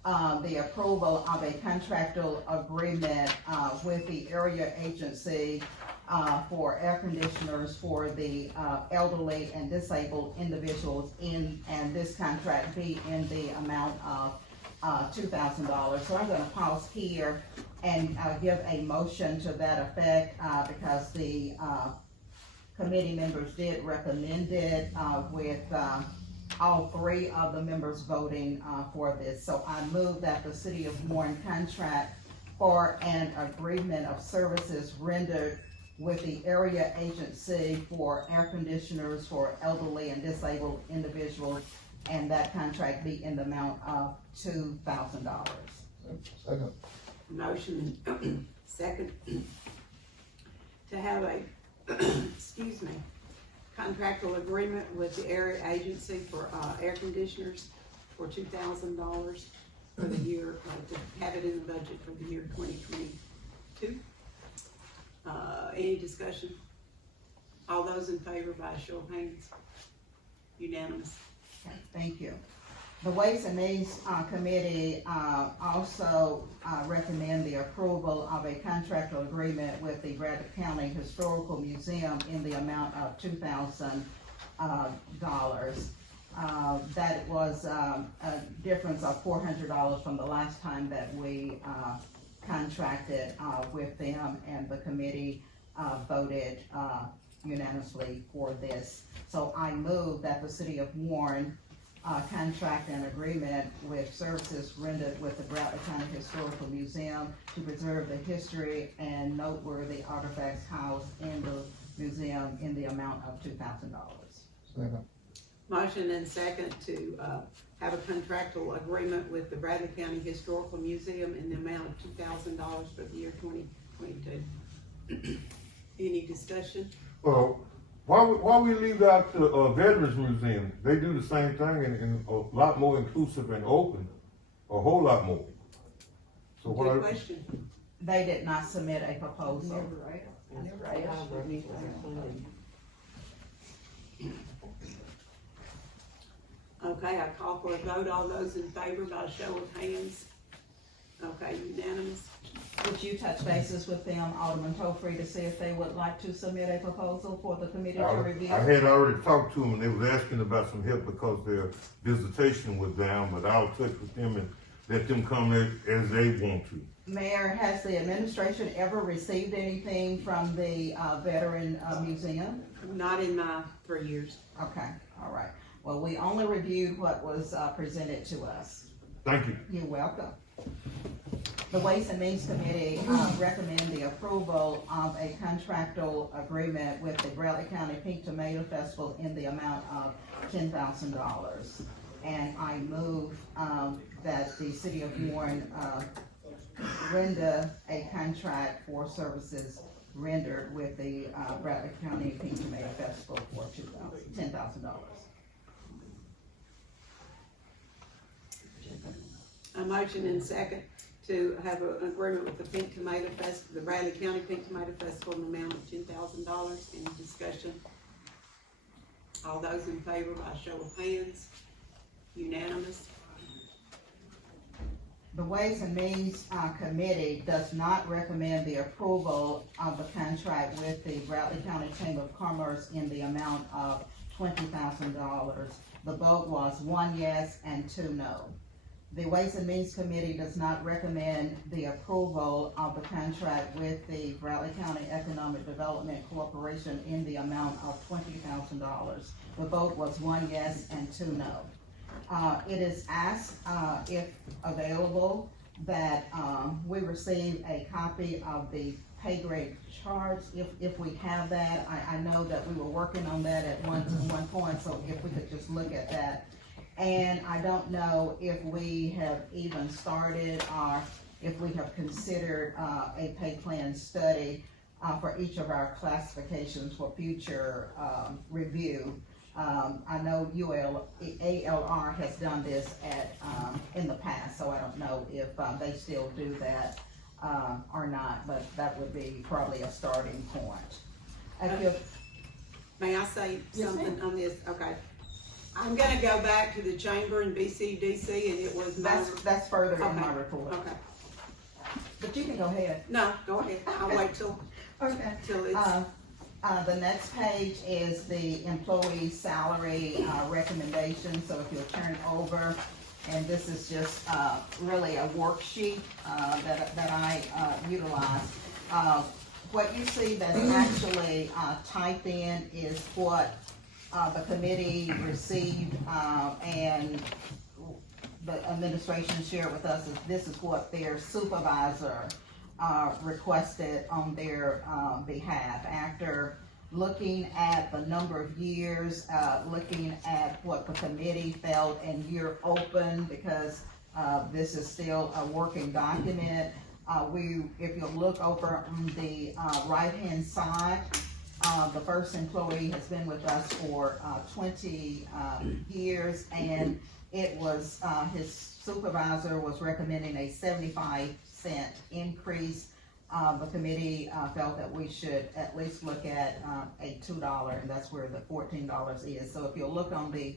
the approval of a contractual agreement with the area agency for air conditioners for the elderly and disabled individuals and this contract be in the amount of $2,000. So I'm gonna pause here and give a motion to that effect because the committee members did recommend it with all three of the members voting for this. So I move that the City of Warren contract for an agreement of services rendered with the area agency for air conditioners for elderly and disabled individuals, and that contract be in the amount of $2,000. Second. Motion, second, to have a, excuse me, contractual agreement with the area agency for, air conditioners for $2,000 for the year, to have it in the budget for the year 2022. Any discussion? All those in favor by a show of hands? Unanimous. Okay, thank you. The Ways and Means Committee also recommend the approval of a contractual agreement with the Grelly County Historical Museum in the amount of $2,000. That was a difference of $400 from the last time that we contracted with them, and the committee voted unanimously for this. So I move that the City of Warren contract an agreement with services rendered with the Grelly County Historical Museum to preserve the history and noteworthy artifacts housed in the museum in the amount of $2,000. Second. Motion and second to have a contractual agreement with the Bradley County Historical Museum in the amount of $2,000 for the year 2022. Any discussion? Why we leave out the Veterans Museum? They do the same thing and a lot more inclusive and open, a whole lot more. So Good question. They did not submit a proposal. Okay, I call for a vote. All those in favor by a show of hands? Okay, unanimous. Would you touch bases with them, Alderman Tofree, to see if they would like to submit a proposal for the committee to review? I had already talked to them and they was asking about some help because their visitation was down, but I'll touch with them and let them come as they want to. Mayor, has the administration ever received anything from the Veteran Museum? Not in my 3 years. Okay, all right. Well, we only reviewed what was presented to us. Thank you. You're welcome. The Ways and Means Committee recommend the approval of a contractual agreement with the Grelly County Pink Tomato Festival in the amount of $10,000. And I move that the City of Warren render a contract for services rendered with the Bradley County Pink Tomato Festival for $10,000. A motion and second to have an agreement with the Pink Tomato Festival, the Bradley County Pink Tomato Festival in the amount of $10,000. Any discussion? All those in favor by a show of hands? Unanimous. The Ways and Means Committee does not recommend the approval of the contract with the Bradley County Chamber of Commerce in the amount of $20,000. The vote was 1 yes and 2 no. The Ways and Means Committee does not recommend the approval of the contract with the Bradley County Economic Development Corporation in the amount of $20,000. The vote was 1 yes and 2 no. It is asked, if available, that we receive a copy of the pay grade charts, if we have that. I know that we were working on that at one point, so if we could just look at that. And I don't know if we have even started or if we have considered, a pay plan study, for each of our classifications for future, review. I know ALR has done this in the past, so I don't know if, they still do that, or not, but that would be probably a starting point. May I say Yes, something ma'am. on this? Okay. I'm gonna go back to the chamber in BCDC, and it was. That's further in my Okay. report, Okay, but you can go ahead. no, go ahead, I'll wait till Okay. it's. The next page is the employee salary, recommendation, so if you'll turn over, and this is just, really a worksheet, that I, utilize. What you see that's actually, typed in is what, the committee received, and the administration shared with us, is this is what their supervisor, requested on their, behalf. After looking at the number of years, looking at what the committee felt, and you're open because, this is still a working document. If you look over on the, right-hand side, the first employee has been with us for, 20, years, and it was, his supervisor was recommending a 75-cent increase. The committee, felt that we should at least look at, a $2, and that's where the $14 is. So if you'll look on the,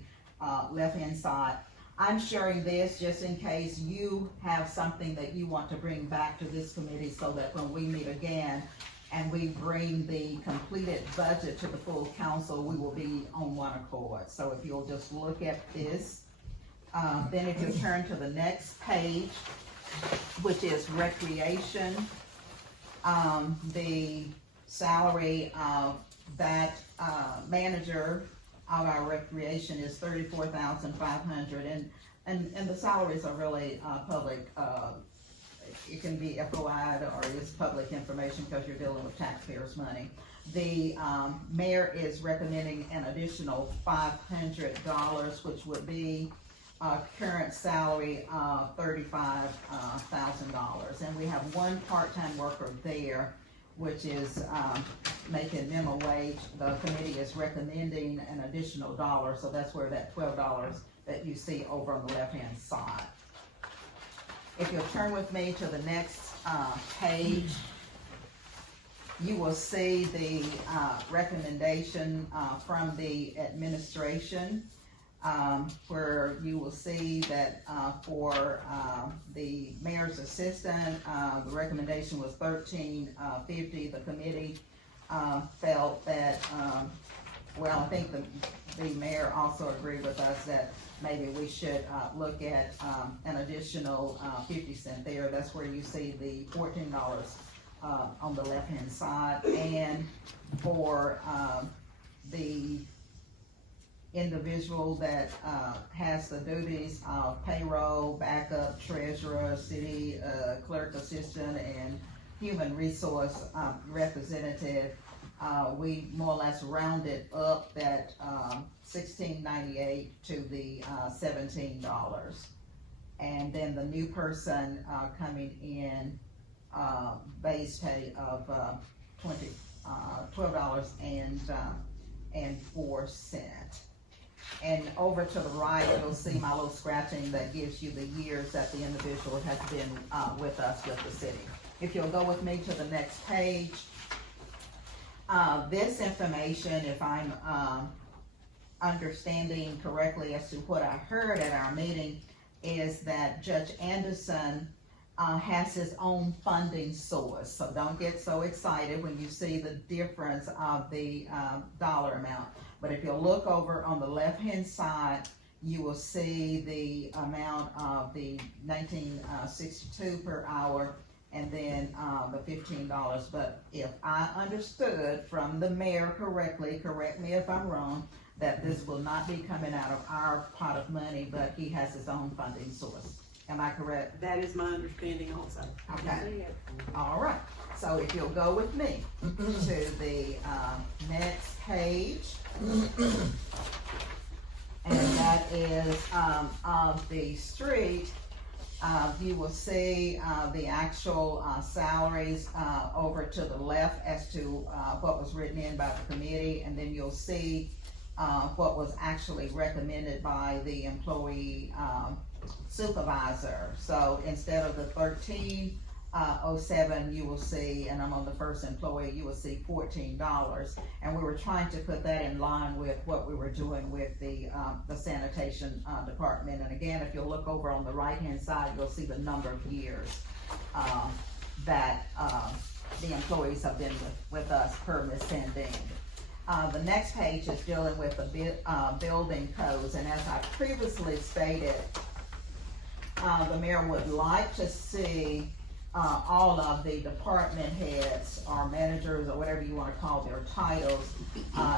left-hand side, I'm sharing this just in case you have something that you want to bring back to this committee, so that when we meet again and we bring the completed budget to the full council, we will be on one accord. So if you'll just look at this, then if you turn to the next page, which is recreation, the salary of that, manager of our recreation is $34,500, and the salaries are really, public, it can be FOI'd or it's public information because you're dealing with taxpayers' money. The, mayor is recommending an additional $500, which would be, current salary of $35,000, and we have one part-time worker there, which is, making minimum wage. The committee is recommending an additional $1, so that's where that $12 that you see over on the left-hand side. If you'll turn with me to the next, page, you will see the, recommendation, from the administration, where you will see that, for, the mayor's assistant, the recommendation was $13.50. The committee, felt that, well, I think the mayor also agreed with us that maybe we should, look at, an additional, 50 cents there. That's where you see the $14, on the left-hand side. And for, the individual that, has the duties of payroll, backup, treasurer, city, clerk assistant, and human resource, representative, we more or less rounded up that, $16.98 to the, $17. And then the new person, coming in, base pay of, $12.04. And over to the right, you'll see my little scratching that gives you the years that the individual has been, with us, with the city. If you'll go with me to the next page, this information, if I'm, understanding correctly as to what I heard at our meeting, is that Judge Anderson, has his own funding source. So don't get so excited when you see the difference of the, dollar amount. But if you look over on the left-hand side, you will see the amount of the $19.62 per hour, and then, the $15. But if I understood from the mayor correctly, correct me if I'm wrong, that this will not be coming out of our pot of money, but he has his own funding source. Am I correct? That is my understanding also. Okay, all right. So if you'll go with me to the, next page. And that is, of the street, you will see, the actual, salaries, over to the left as to, what was written in by the committee, and then you'll see, what was actually recommended by the employee, supervisor. So instead of the 1307, you will see, and I'm on the first employee, you will see $14. And we were trying to put that in line with what we were doing with the sanitation, department. And again, if you'll look over on the right-hand side, you'll see the number of years, that, the employees have been with us per Ms. Sandine. The next page is dealing with the building codes, and as I previously stated, the mayor would like to see all of the department heads or managers or whatever you want to call their titles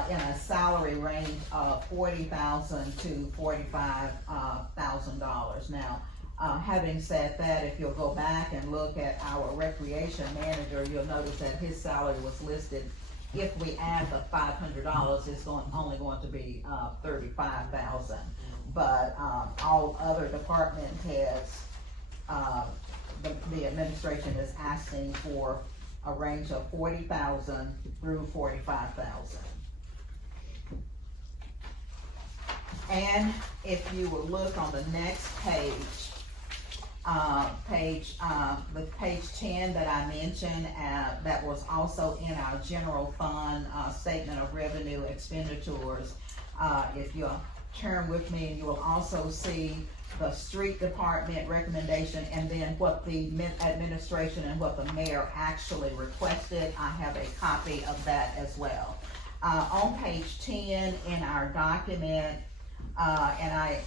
in a salary range of $40,000 to $45,000. Now, having said that, if you'll go back and look at our recreation manager, you'll notice that his salary was listed. If we add the $500, it's only going to be $35,000. But all other department heads, the administration is asking for a range of $40,000 through $45,000. And if you will look on the next page, page 10 that I mentioned, that was also in our general fund statement of revenue expenditures. If you'll turn with me, you will also see the street department recommendation, and then what the administration and what the mayor actually requested. I have a copy of that as well. On page 10 in our document, and I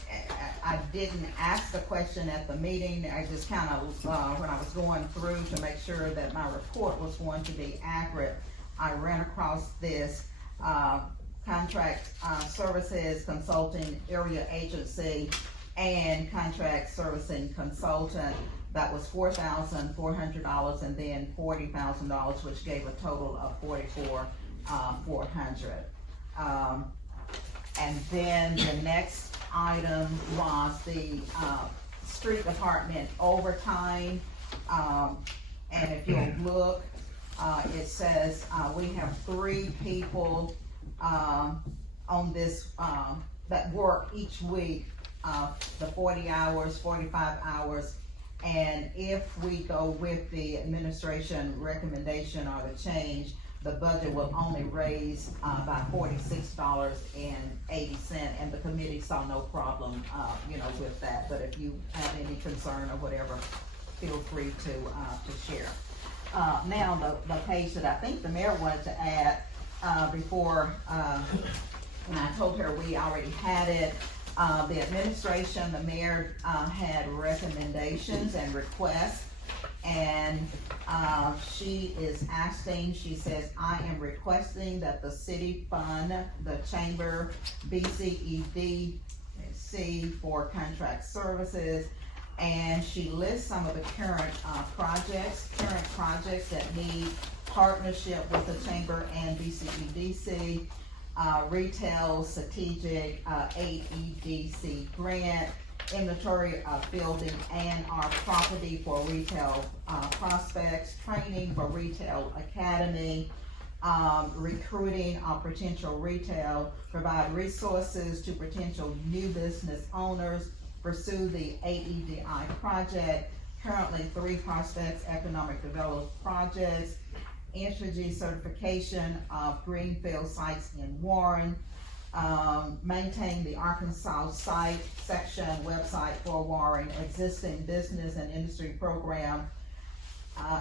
didn't ask the question at the meeting. I just kind of, when I was going through to make sure that my report was going to be accurate, I ran across this contract services consulting area agency and contract servicing consultant. That was $4,400, and then $40,000, which gave a total of $44,400. And then the next item was the street department overtime. And if you'll look, it says we have 3 people on this that work each week, the 40 hours, 45 hours. And if we go with the administration recommendation or the change, the budget will only raise by $46.80, and the committee saw no problem, with that. But if you have any concern or whatever, feel free to share. Now, the page that I think the mayor wanted to add before, when I told her we already had it, the administration, the mayor had recommendations and requests. And she is asking, she says, I am requesting that the city fund the chamber BCEDC for contract services. And she lists some of the current projects that need partnership with the chamber and BCEDC, retail strategic AEDC grant, inventory of building and our property for retail prospects, training for retail academy, recruiting of potential retail, provide resources to potential new business owners, pursue the AEDI project, currently 3 prospects, economic development projects, introduce certification of greenfield sites in Warren, maintain the Arkansas site section website for Warren, existing business and industry program,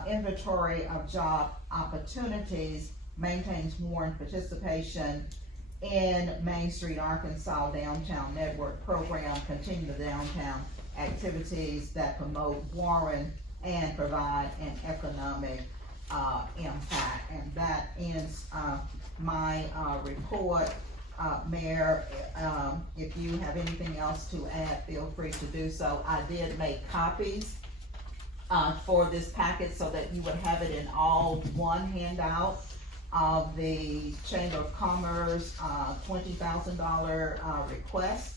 inventory of job opportunities, maintains Warren participation in Main Street Arkansas Downtown Network Program, continue the downtown activities that promote Warren and provide an economic impact. And that ends my report. Mayor, if you have anything else to add, feel free to do so. I did make copies for this packet so that you would have it in all one handout of the Chamber of Commerce $20,000 request.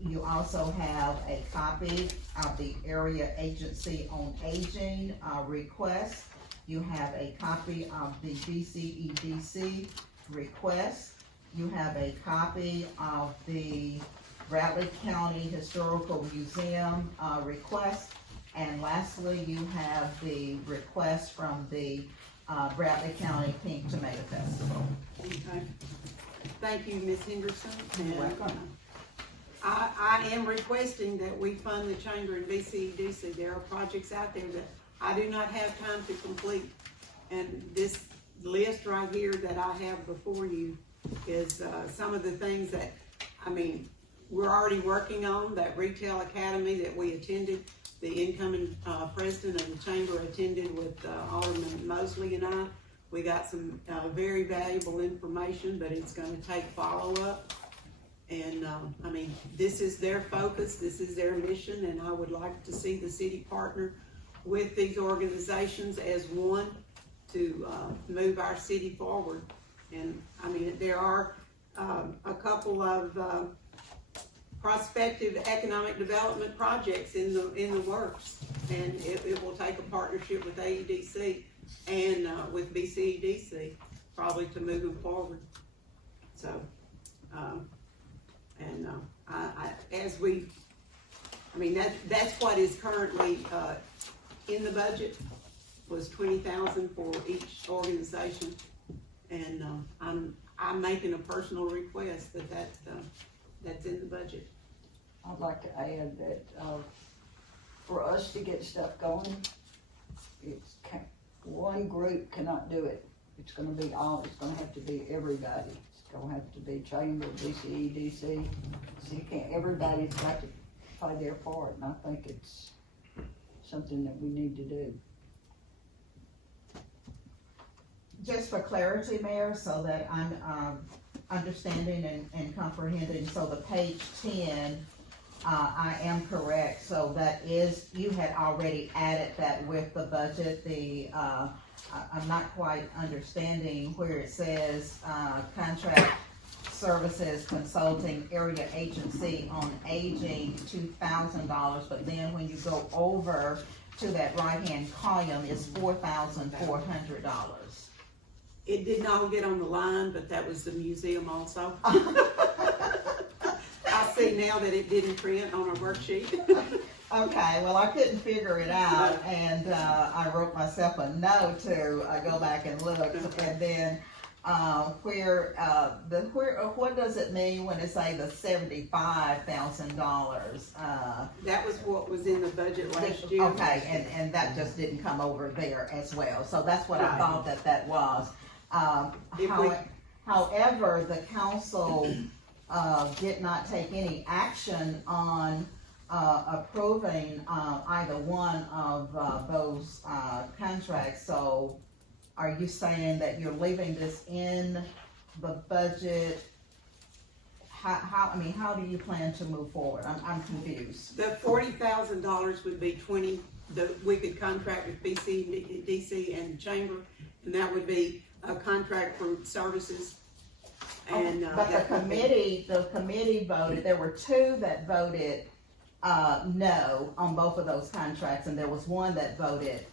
You also have a copy of the Area Agency on Aging request. You have a copy of the BCEDC request. You have a copy of the Bradley County Historical Museum request. And lastly, you have the request from the Bradley County Pink Tomato Festival. Okay. Thank you, Ms. Henderson. You're And, welcome. I am requesting that we fund the chamber and BCEDC. There are projects out there that I do not have time to complete. And this list right here that I have before you is some of the things that, I mean, we're already working on. That retail academy that we attended, the incoming president of the chamber attended with Alderman Mosley and I. We got some very valuable information, but it's gonna take follow-up. And I mean, this is their focus, this is their mission, and I would like to see the city partner with these organizations as one to move our city forward. And I mean, there are a couple of prospective economic development projects in the works, and it will take a partnership with AEDC and with BCEDC probably to move them forward. So, I mean, that's what is currently in the budget, was $20,000 for each organization, and I'm making a personal request that's in the budget. I'd like to add that, for us to get stuff going, one group cannot do it. It's gonna have to be everybody. It's gonna have to be Chamber, BCEDC. So everybody's got to play their part, and I think it's something that we need to do. Just for clarity, Mayor, so that I'm understanding and comprehending, so the page 10, I am correct, so that is, you had already added that with the budget. I'm not quite understanding where it says, contract services consulting area agency on aging, $2,000, but then when you go over to that right-hand column, it's $4,400. It did not get on the line, but that was the museum also. I see now that it didn't print on our worksheet. Okay, well, I couldn't figure it out, and I wrote myself a note to go back and look, and then what does it mean when it say the $75,000? That was what was in the budget last year. Okay, and that just didn't come over there as well, so that's what I thought that was. However, the council did not take any action on approving either one of those contracts. So are you saying that you're leaving this in the budget? How do you plan to move forward? I'm confused. The $40,000 would be we could contract with BCEDC and the chamber, and that would be a contract for services. And but the committee voted. There were two that voted no on both of those contracts, and there was one that voted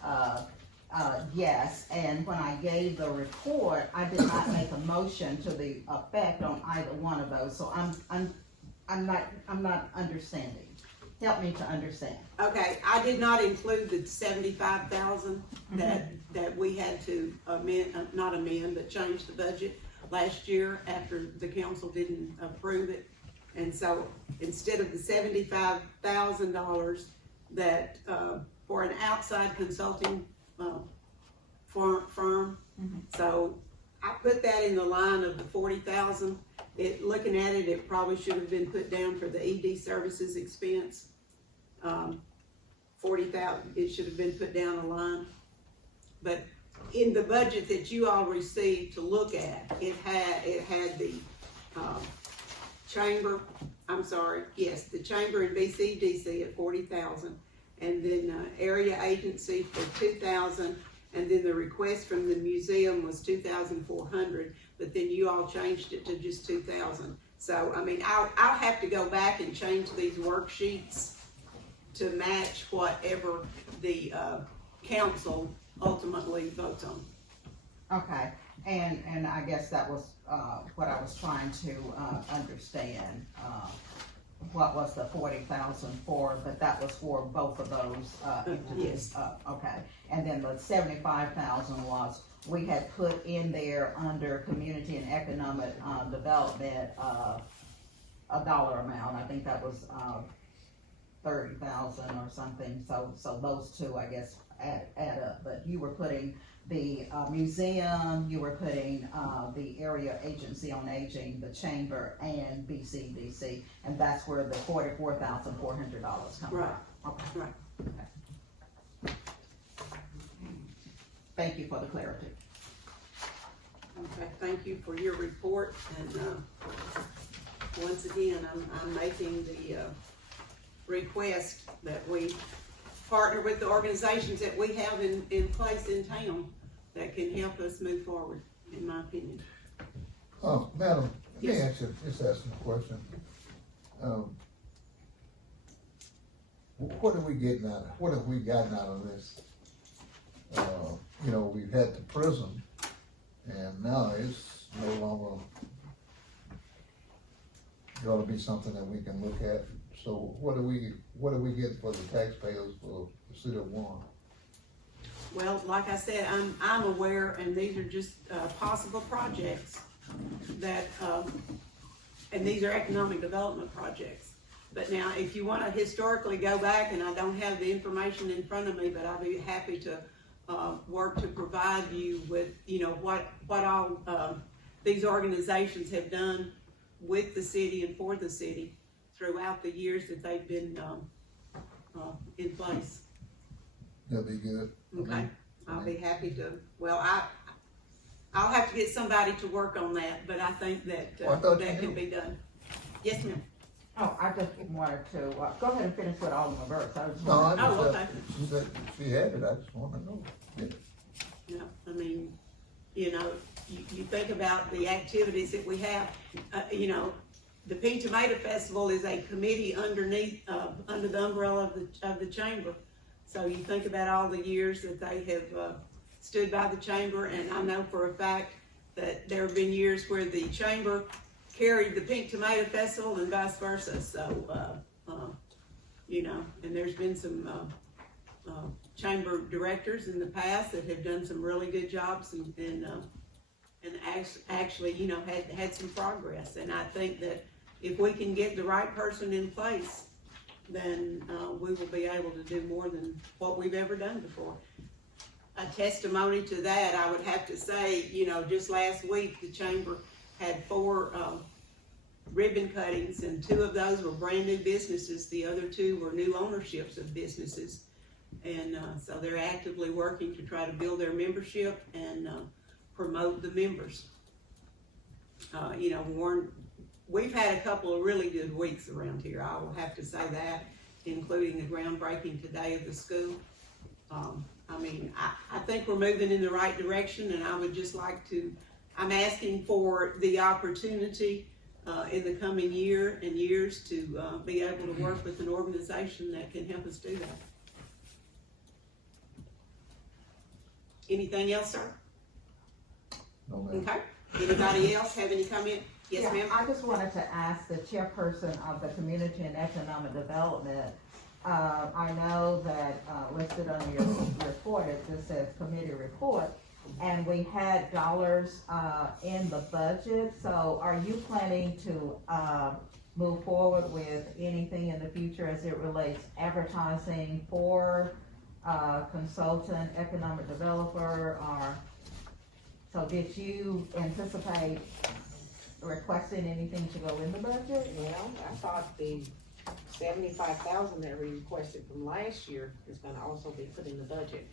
yes. And when I gave the report, I did not make a motion to the effect on either one of those. So I'm not understanding. Help me to understand. Okay, I did not include the $75,000 that we had to not amend, but change the budget last year after the council didn't approve it. And so instead of the $75,000 that for an outside consulting firm, so I put that in the line of the $40,000. Looking at it, it probably should have been put down for the ED services expense. $40,000, it should have been put down a line. But in the budget that you all received to look at, it had the chamber, the chamber and BCDC at 40,000, and then, area agency for 2,000, and then the request from the museum was 2,400, but then you all changed it to just 2,000. So, I mean, I'll have to go back and change these worksheets to match whatever the, council ultimately votes on. Okay, and I guess that was, what I was trying to, understand, what was the 40,000 for, but that was for both of those, entities. Yes. Okay, and then the 75,000 was, we had put in there under community and economic, development, a dollar amount, I think that was, 30,000 or something, so those two, I guess, add up, but you were putting the, museum, you were putting, the area agency on aging, the chamber, and BCDC, and that's where the $44,400 comes from. Right. Okay. Right. Okay. Thank you for the clarity. Okay, thank you for your report, and, once again, I'm making the, request that we partner with the organizations that we have in place in town that can help us move forward, in my opinion. Madam, let me Yes. just ask you a question. What have we gotten out of this? You know, we've had the prison, and now it's no longer gonna be something that we can look at. So what do we get for the taxpayers for the city of Warren? Well, like I said, I'm aware, and these are just, possible projects that, and these are economic development projects. But now, if you wanna historically go back, and I don't have the information in front of me, but I'll be happy to, work to provide you with, you know, what all, these organizations have done with the city and for the city throughout the years that they've been, in place. That'd be good. Okay, I'll be happy to, well, I'll have to get somebody to work on that, but I think that, Well, I thought you that knew. can be done. Yes, ma'am. Oh, I just wanted to, go ahead and finish with Alderman Burks. I just No, I wanted- just, okay. she said she had it, I just wanna know. Yeah. Yeah, I mean, you know, you think about the activities that we have, you know, the Pink Tomato Festival is a committee underneath, under the umbrella of the chamber. So you think about all the years that they have, stood by the chamber, and I know for a fact that there have been years where the chamber carried the Pink Tomato Festival and vice versa, so, you know, and there's been some, chamber directors in the past that have done some really good jobs and actually, you know, had some progress. And I think that if we can get the right person in place, then, we will be able to do more than what we've ever done before. A testimony to that, I would have to say, you know, just last week, the chamber had 4, ribbon cuttings, and 2 of those were brand new businesses. The other 2 were new ownerships of businesses. And, so they're actively working to try to build their membership and, promote the members. You know, Warren, we've had a couple of really good weeks around here, I will have to say that, including the groundbreaking today of the school. I mean, I think we're moving in the right direction, and I would just like to, I'm asking for the opportunity, in the coming year and years to, be able to work with an organization that can help us do that. Anything else, sir? No, ma'am. Okay, anybody else have any comment? Yes, Yeah, ma'am? I just wanted to ask the chairperson of the Community and Economic Development, I know that, listed on your report, it just says committee report, and we had dollars, in the budget, so are you planning to, move forward with anything in the future as it relates advertising for, consultant, economic developer, or, so did you anticipate requesting anything to go in the budget? Well, I thought the 75,000 that we requested from last year is gonna also be put in the budget.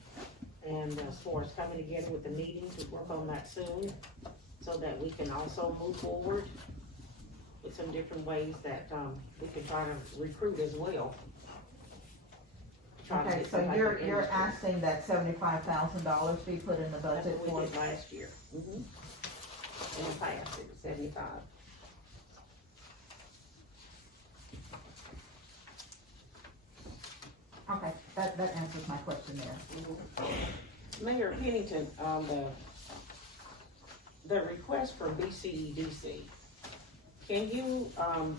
And as far as coming together with the meetings, we work on that soon, so that we can also move forward at some different ways that, we can try to recruit as well. Try to Okay, get so some type you're of industry. asking that $75,000 be put in the That's budget what for? we did last year. In the past, it was 75. Okay, that answers my question there. Mayor Pennington, the request for BCEDC, can you,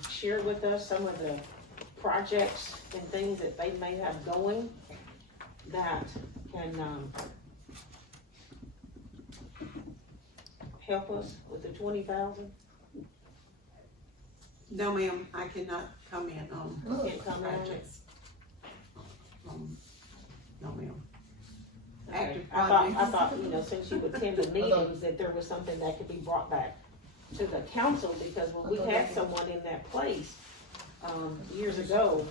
share with us some of the projects and things that they may have going that can, help us with the 20,000? No, ma'am, I cannot comment on Can't come out? projects. No, ma'am. Okay. Active I projects. thought, you know, since you attended meetings, that there was something that could be brought back to the council, because when we had someone in that place, years ago,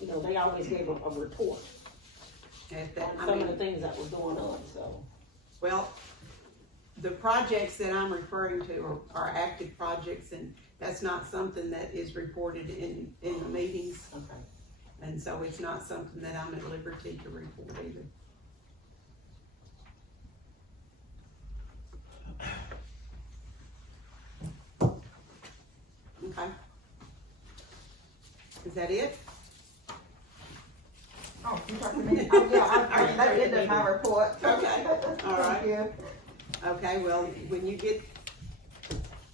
you know, they always gave a report At that, on some of the things that was going on, so. well, the projects that I'm referring to are active projects, and that's not something that is reported in the meetings. Okay. And so it's not something that I'm at liberty to report either. Okay. Is that it? Oh, you talking to me? Oh, yeah, that ended my report. Okay, all right. Thank you. Okay, well, when you get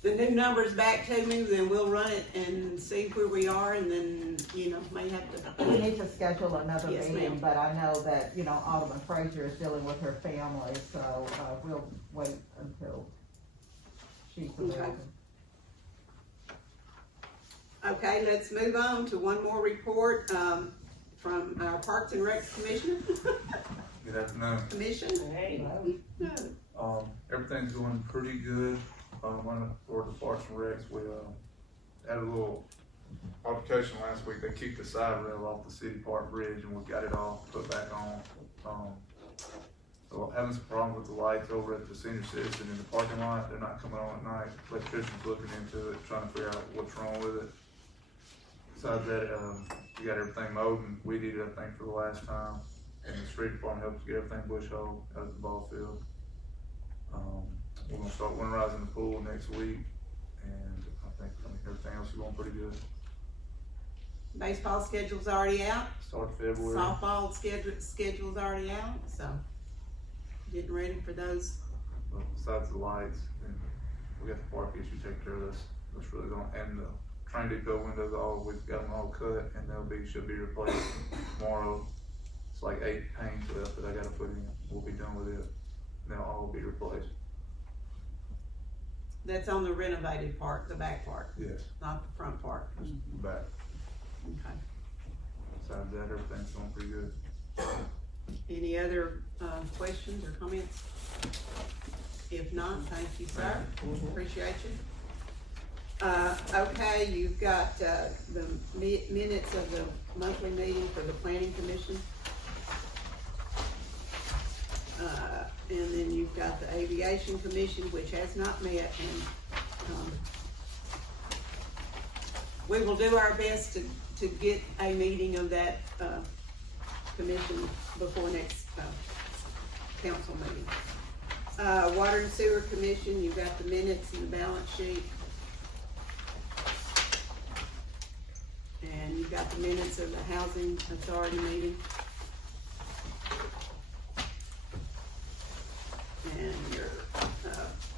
the new numbers back to me, then we'll run it and see where we are, and then, you know, may have to. We need to schedule another Yes, meeting, ma'am. but I know that, you know, Alderman Frazier is dealing with her family, so, we'll wait until she's available. Okay, let's move on to one more report, from our Parks and Rec Commissioner. Good afternoon. Commission. Hey. Everything's going pretty good. For the Parks and Recs, we, had a little altercation last week. They kicked the side rail off the City Park Bridge and we got it all put back on. So having some problems with the lights over at the senior citizen in the parking lot. They're not coming on at night. Electrician's looking into it, trying to figure out what's wrong with it. Besides that, we got everything mowed and weeded, I think, for the last time. And the street department helped us get everything bush hole out of the ball field. We're gonna start winterizing the pool next week, and I think everything else is going pretty good. Baseball schedule's already out. Start February. Softball schedule's already out, so getting ready for those. But besides the lights, and we got the park issue taken care of. That's really going, and the train depot windows we've got them all cut, and should be replaced tomorrow. It's like 8 panes left that I gotta put in. We'll be done with it. They'll all be replaced. That's on the renovated part, the back part, Yes, not the front part. just back. Okay. Besides that, everything's going pretty good. Any other, questions or comments? If not, thank you, sir. Appreciate you. Okay, you've got, the minutes of the monthly meeting for the planning commission. And then you've got the aviation commission, which has not met, and, we will do our best to get a meeting of that, commission before next, council meeting. Water and sewer commission, you've got the minutes and the balance sheet. And you've got the minutes of the housing authority meeting. And your,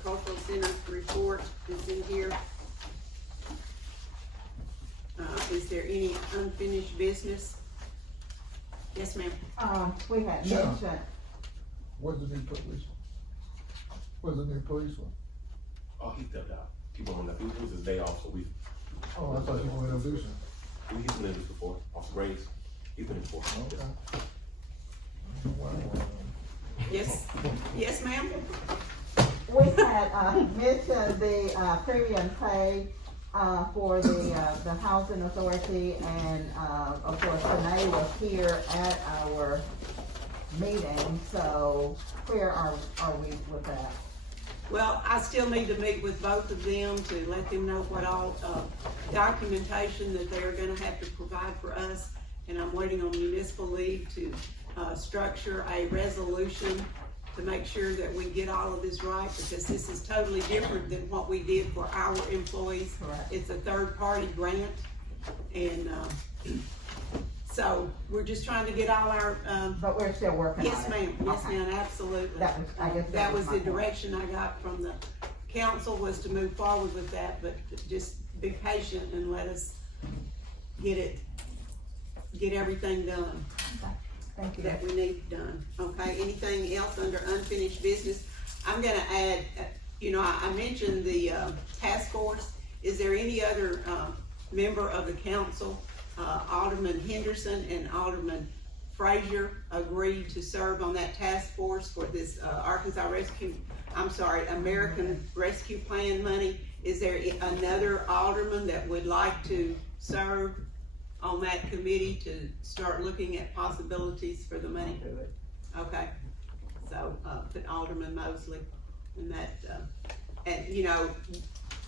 cultural center report is in here. Is there any unfinished business? Yes, ma'am. We had Yeah. mentioned, Where's the new police? Where's the new police one? Oh, he stepped out. He went on that. It was his day off, so we Oh, I thought you wanted to do something. he's been in this before. Off Grace. He's been in before. Okay. Wow. Yes, yes, ma'am. we had, mentioned the, premium pay, for the housing authority, and, of course, Renee was here at our meeting, so where are we with that? Well, I still need to meet with both of them to let them know what all, documentation that they're gonna have to provide for us. And I'm waiting on municipal league to, structure a resolution to make sure that we get all of this right, because this is totally different than what we did for our employees. Correct. It's a third-party grant, and, so we're just trying to get all our, But we're still working on it. yes, ma'am, yes, Okay. ma'am, absolutely. That was, I guess That was my the point. direction I got from the council, was to move forward with that, but just be patient and let us get everything done Thank you. that we need done, okay? Anything else under unfinished business? I'm gonna add, I mentioned the, task force. Is there any other, member of the council, Alderman Henderson and Alderman Frazier agreed to serve on that task force for this, American Rescue Plan money? Is there another alderman that would like to serve on that committee to start looking at possibilities for the money? Okay, so, put Alderman Mosley in that, and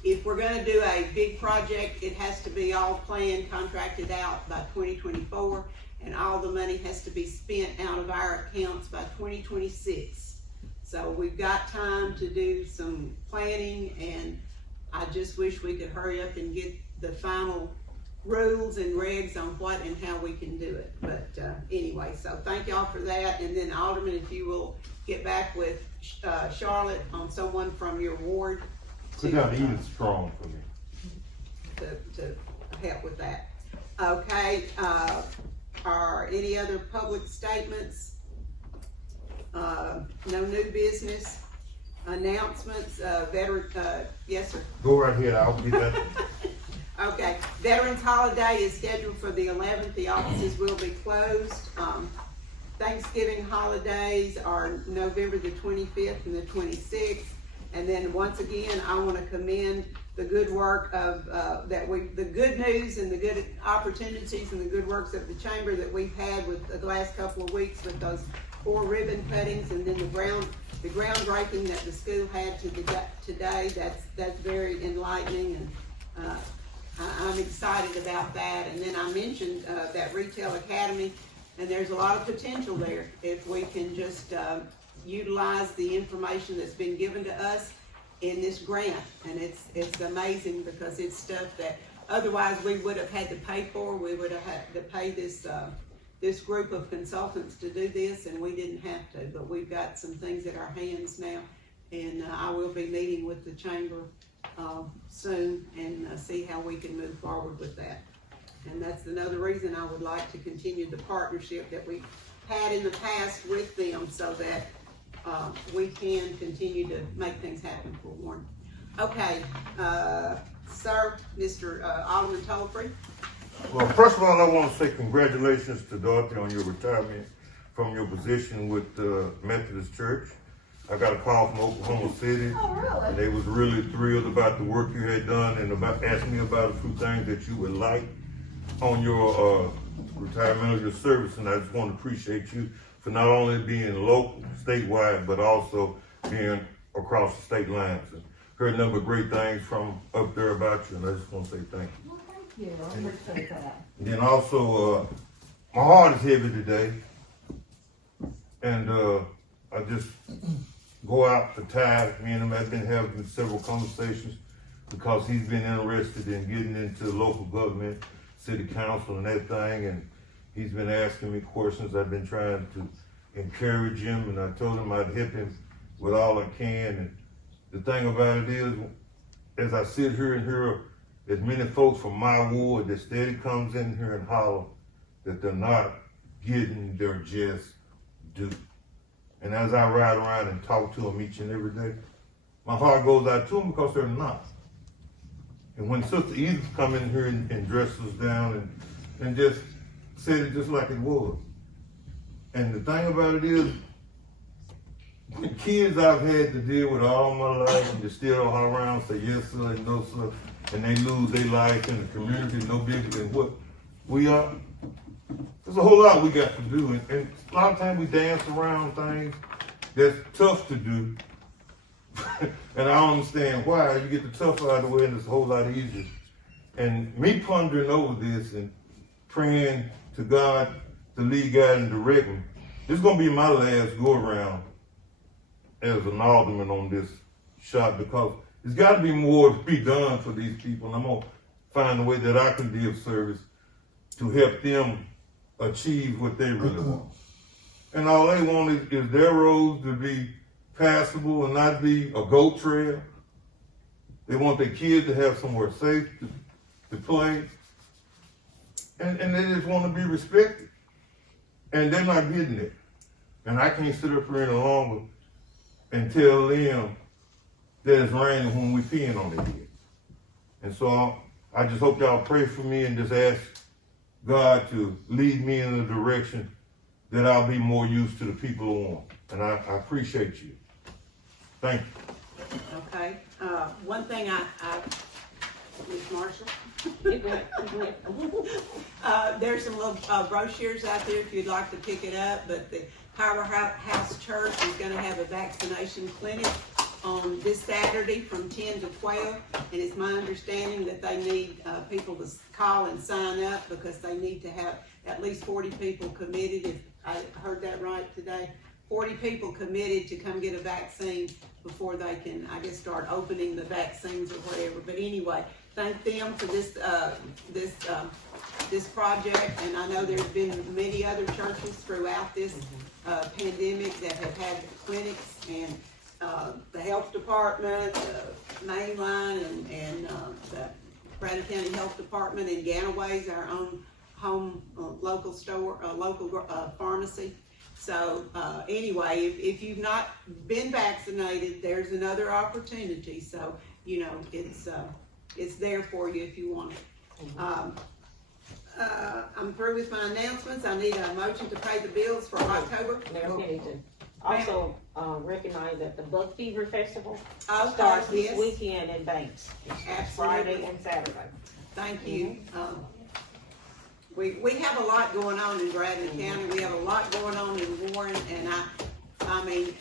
if we're gonna do a big project, it has to be all planned, contracted out by 2024, and all the money has to be spent out of our accounts by 2026. So we've got time to do some planning, and I just wish we could hurry up and get the final rules and regs on what and how we can do it. But, anyway, so thank y'all for that, and then Alderman, if you will get back with, Charlotte on someone from your ward Put down Edith Strong for me. to help with that. Okay, are any other public statements? No new business, announcements, veteran, yes, sir. Go right ahead, I'll be back. Okay, Veterans Holiday is scheduled for the 11th, the offices will be closed. Thanksgiving holidays are November the 25th and the 26th. And then once again, I want to commend the good work of, the good news and the good opportunities and the good works of the chamber that we've had with the last couple of weeks with those 4 ribbon cuttings, and then the groundbreaking that the school had today. That's very enlightening, and, I'm excited about that. And then I mentioned, that Retail Academy, and there's a lot of potential there if we can just, utilize the information that's been given to us in this grant. And it's amazing, because it's stuff that otherwise we would have had to pay for. We would have had to pay this group of consultants to do this, and we didn't have to, but we've got some things at our hands now. And I will be meeting with the chamber soon and see how we can move forward with that. And that's another reason I would like to continue the partnership that we've had in the past with them, so that we can continue to make things happen for Warren. Okay, sir, Mr. Alderman Tolfree. Well, first of all, I want to say congratulations to Dorothy on your retirement from your position with the Methodist Church. I got a call from Oklahoma City. Oh, really? And they was really thrilled about the work you had done, and about asking me about a few things that you would like on your retirement of your service. And I just want to appreciate you for not only being local, statewide, but also being across the state lines. And heard a number of great things from up there about you, and I just want to say thank you. Well, thank you, I appreciate that. And then also, my heart is heavy today, and I just go out to Ty. Me and him have been having several conversations, because he's been interested in getting into local government, city council and that thing, and he's been asking me questions. I've been trying to encourage him, and I told him I'd help him with all I can. And the thing about it is, as I sit here and hear as many folks from my ward that steady comes in here and holler that they're not getting their just due. And as I ride around and talk to them each and every day, my heart goes out to them, because they're not. And when Sister Edith come in here and dress us down and just said it just like it was. And the thing about it is, the kids I've had to deal with all my life, and they still all around say yes sir and no sir, and they lose their life in the community no bigger than what we are. There's a whole lot we got to do, and a lot of times we dance around things that's tough to do, And I don't understand why. You get the tough out of the way and it's a whole lot easier. And me pondering over this and praying to God to lead, guide, and direct me, this is gonna be my last go around as an alderman on this shop, because there's gotta be more to be done for these people. And I'm gonna find a way that I can be of service to help them achieve what they really want. And all they want is their roads to be passable and not be a goat trail. They want their kids to have somewhere safe to play. And they just want to be respected. And they're not getting it. And I can't sit up here any longer and tell them that it's raining when we peeing on their head. And so I just hope y'all pray for me and just ask God to lead me in a direction that I'll be more used to the people who want. And I appreciate you. Thank you. Okay, one thing I Ms. Marshall? There's some little brochures out there if you'd like to pick it up, but the Powerhouse Church is gonna have a vaccination clinic on this Saturday from 10 to 12, and it's my understanding that they need people to call and sign up because they need to have at least 40 people committed, if I heard that right today. 40 people committed to come get a vaccine before they can, I guess, start opening the vaccines or whatever. But anyway, thank them for this this project, and I know there's been many other churches throughout this pandemic that have had clinics, and the health department, the main line, and the Bradley County Health Department, and Ganaway's, our own home local store, local pharmacy. So anyway, if you've not been vaccinated, there's another opportunity. So you know it's there for you if you want it. I'm through with my announcements. I need a motion to pay the bills for October. Mayor Pennington. Also, recognize that the Buck Fever Festival Okay, starts this yes. weekend in Banks. It's Absolutely. Friday and Saturday. Thank you. We have a lot going on in Bradley County. We have a lot going on in Warren, and I mean,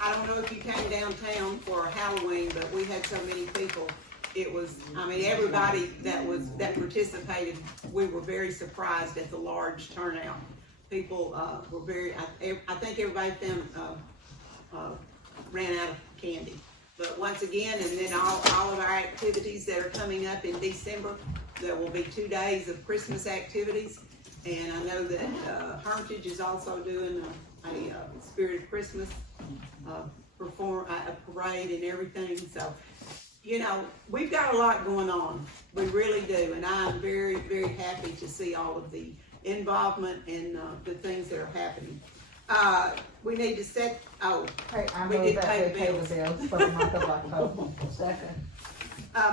I don't know if you came downtown for Halloween, but we had so many people. It was, I mean, everybody that participated, we were very surprised at the large turnout. People were very, I think everybody ran out of candy. But once again, and then all of our activities that are coming up in December, there will be 2 days of Christmas activities. And I know that Hermitage is also doing a Spirit of Christmas a parade and everything. So, you know, we've got a lot going on. We really do. And I'm very, very happy to see all of the involvement and the things that are happening. We need to set, Hey, I we move did that pay we the pay bills. the bills for the month of October. Second.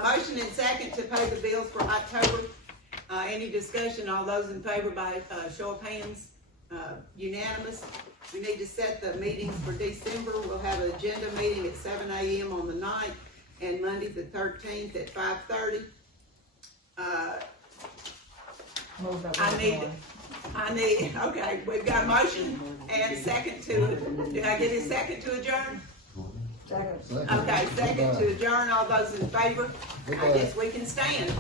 Motion and second to pay the bills for October. Any discussion? All those in favor by show of hands? Unanimous. We need to set the meetings for December. We'll have an agenda meeting at 7 a.m. on the 9th and Monday the 13th at 5:30. Move that I need, okay, we've got a motion and a second to, did I get a second to adjourn? Second. Okay, second to adjourn. All those in favor? I guess we can stand.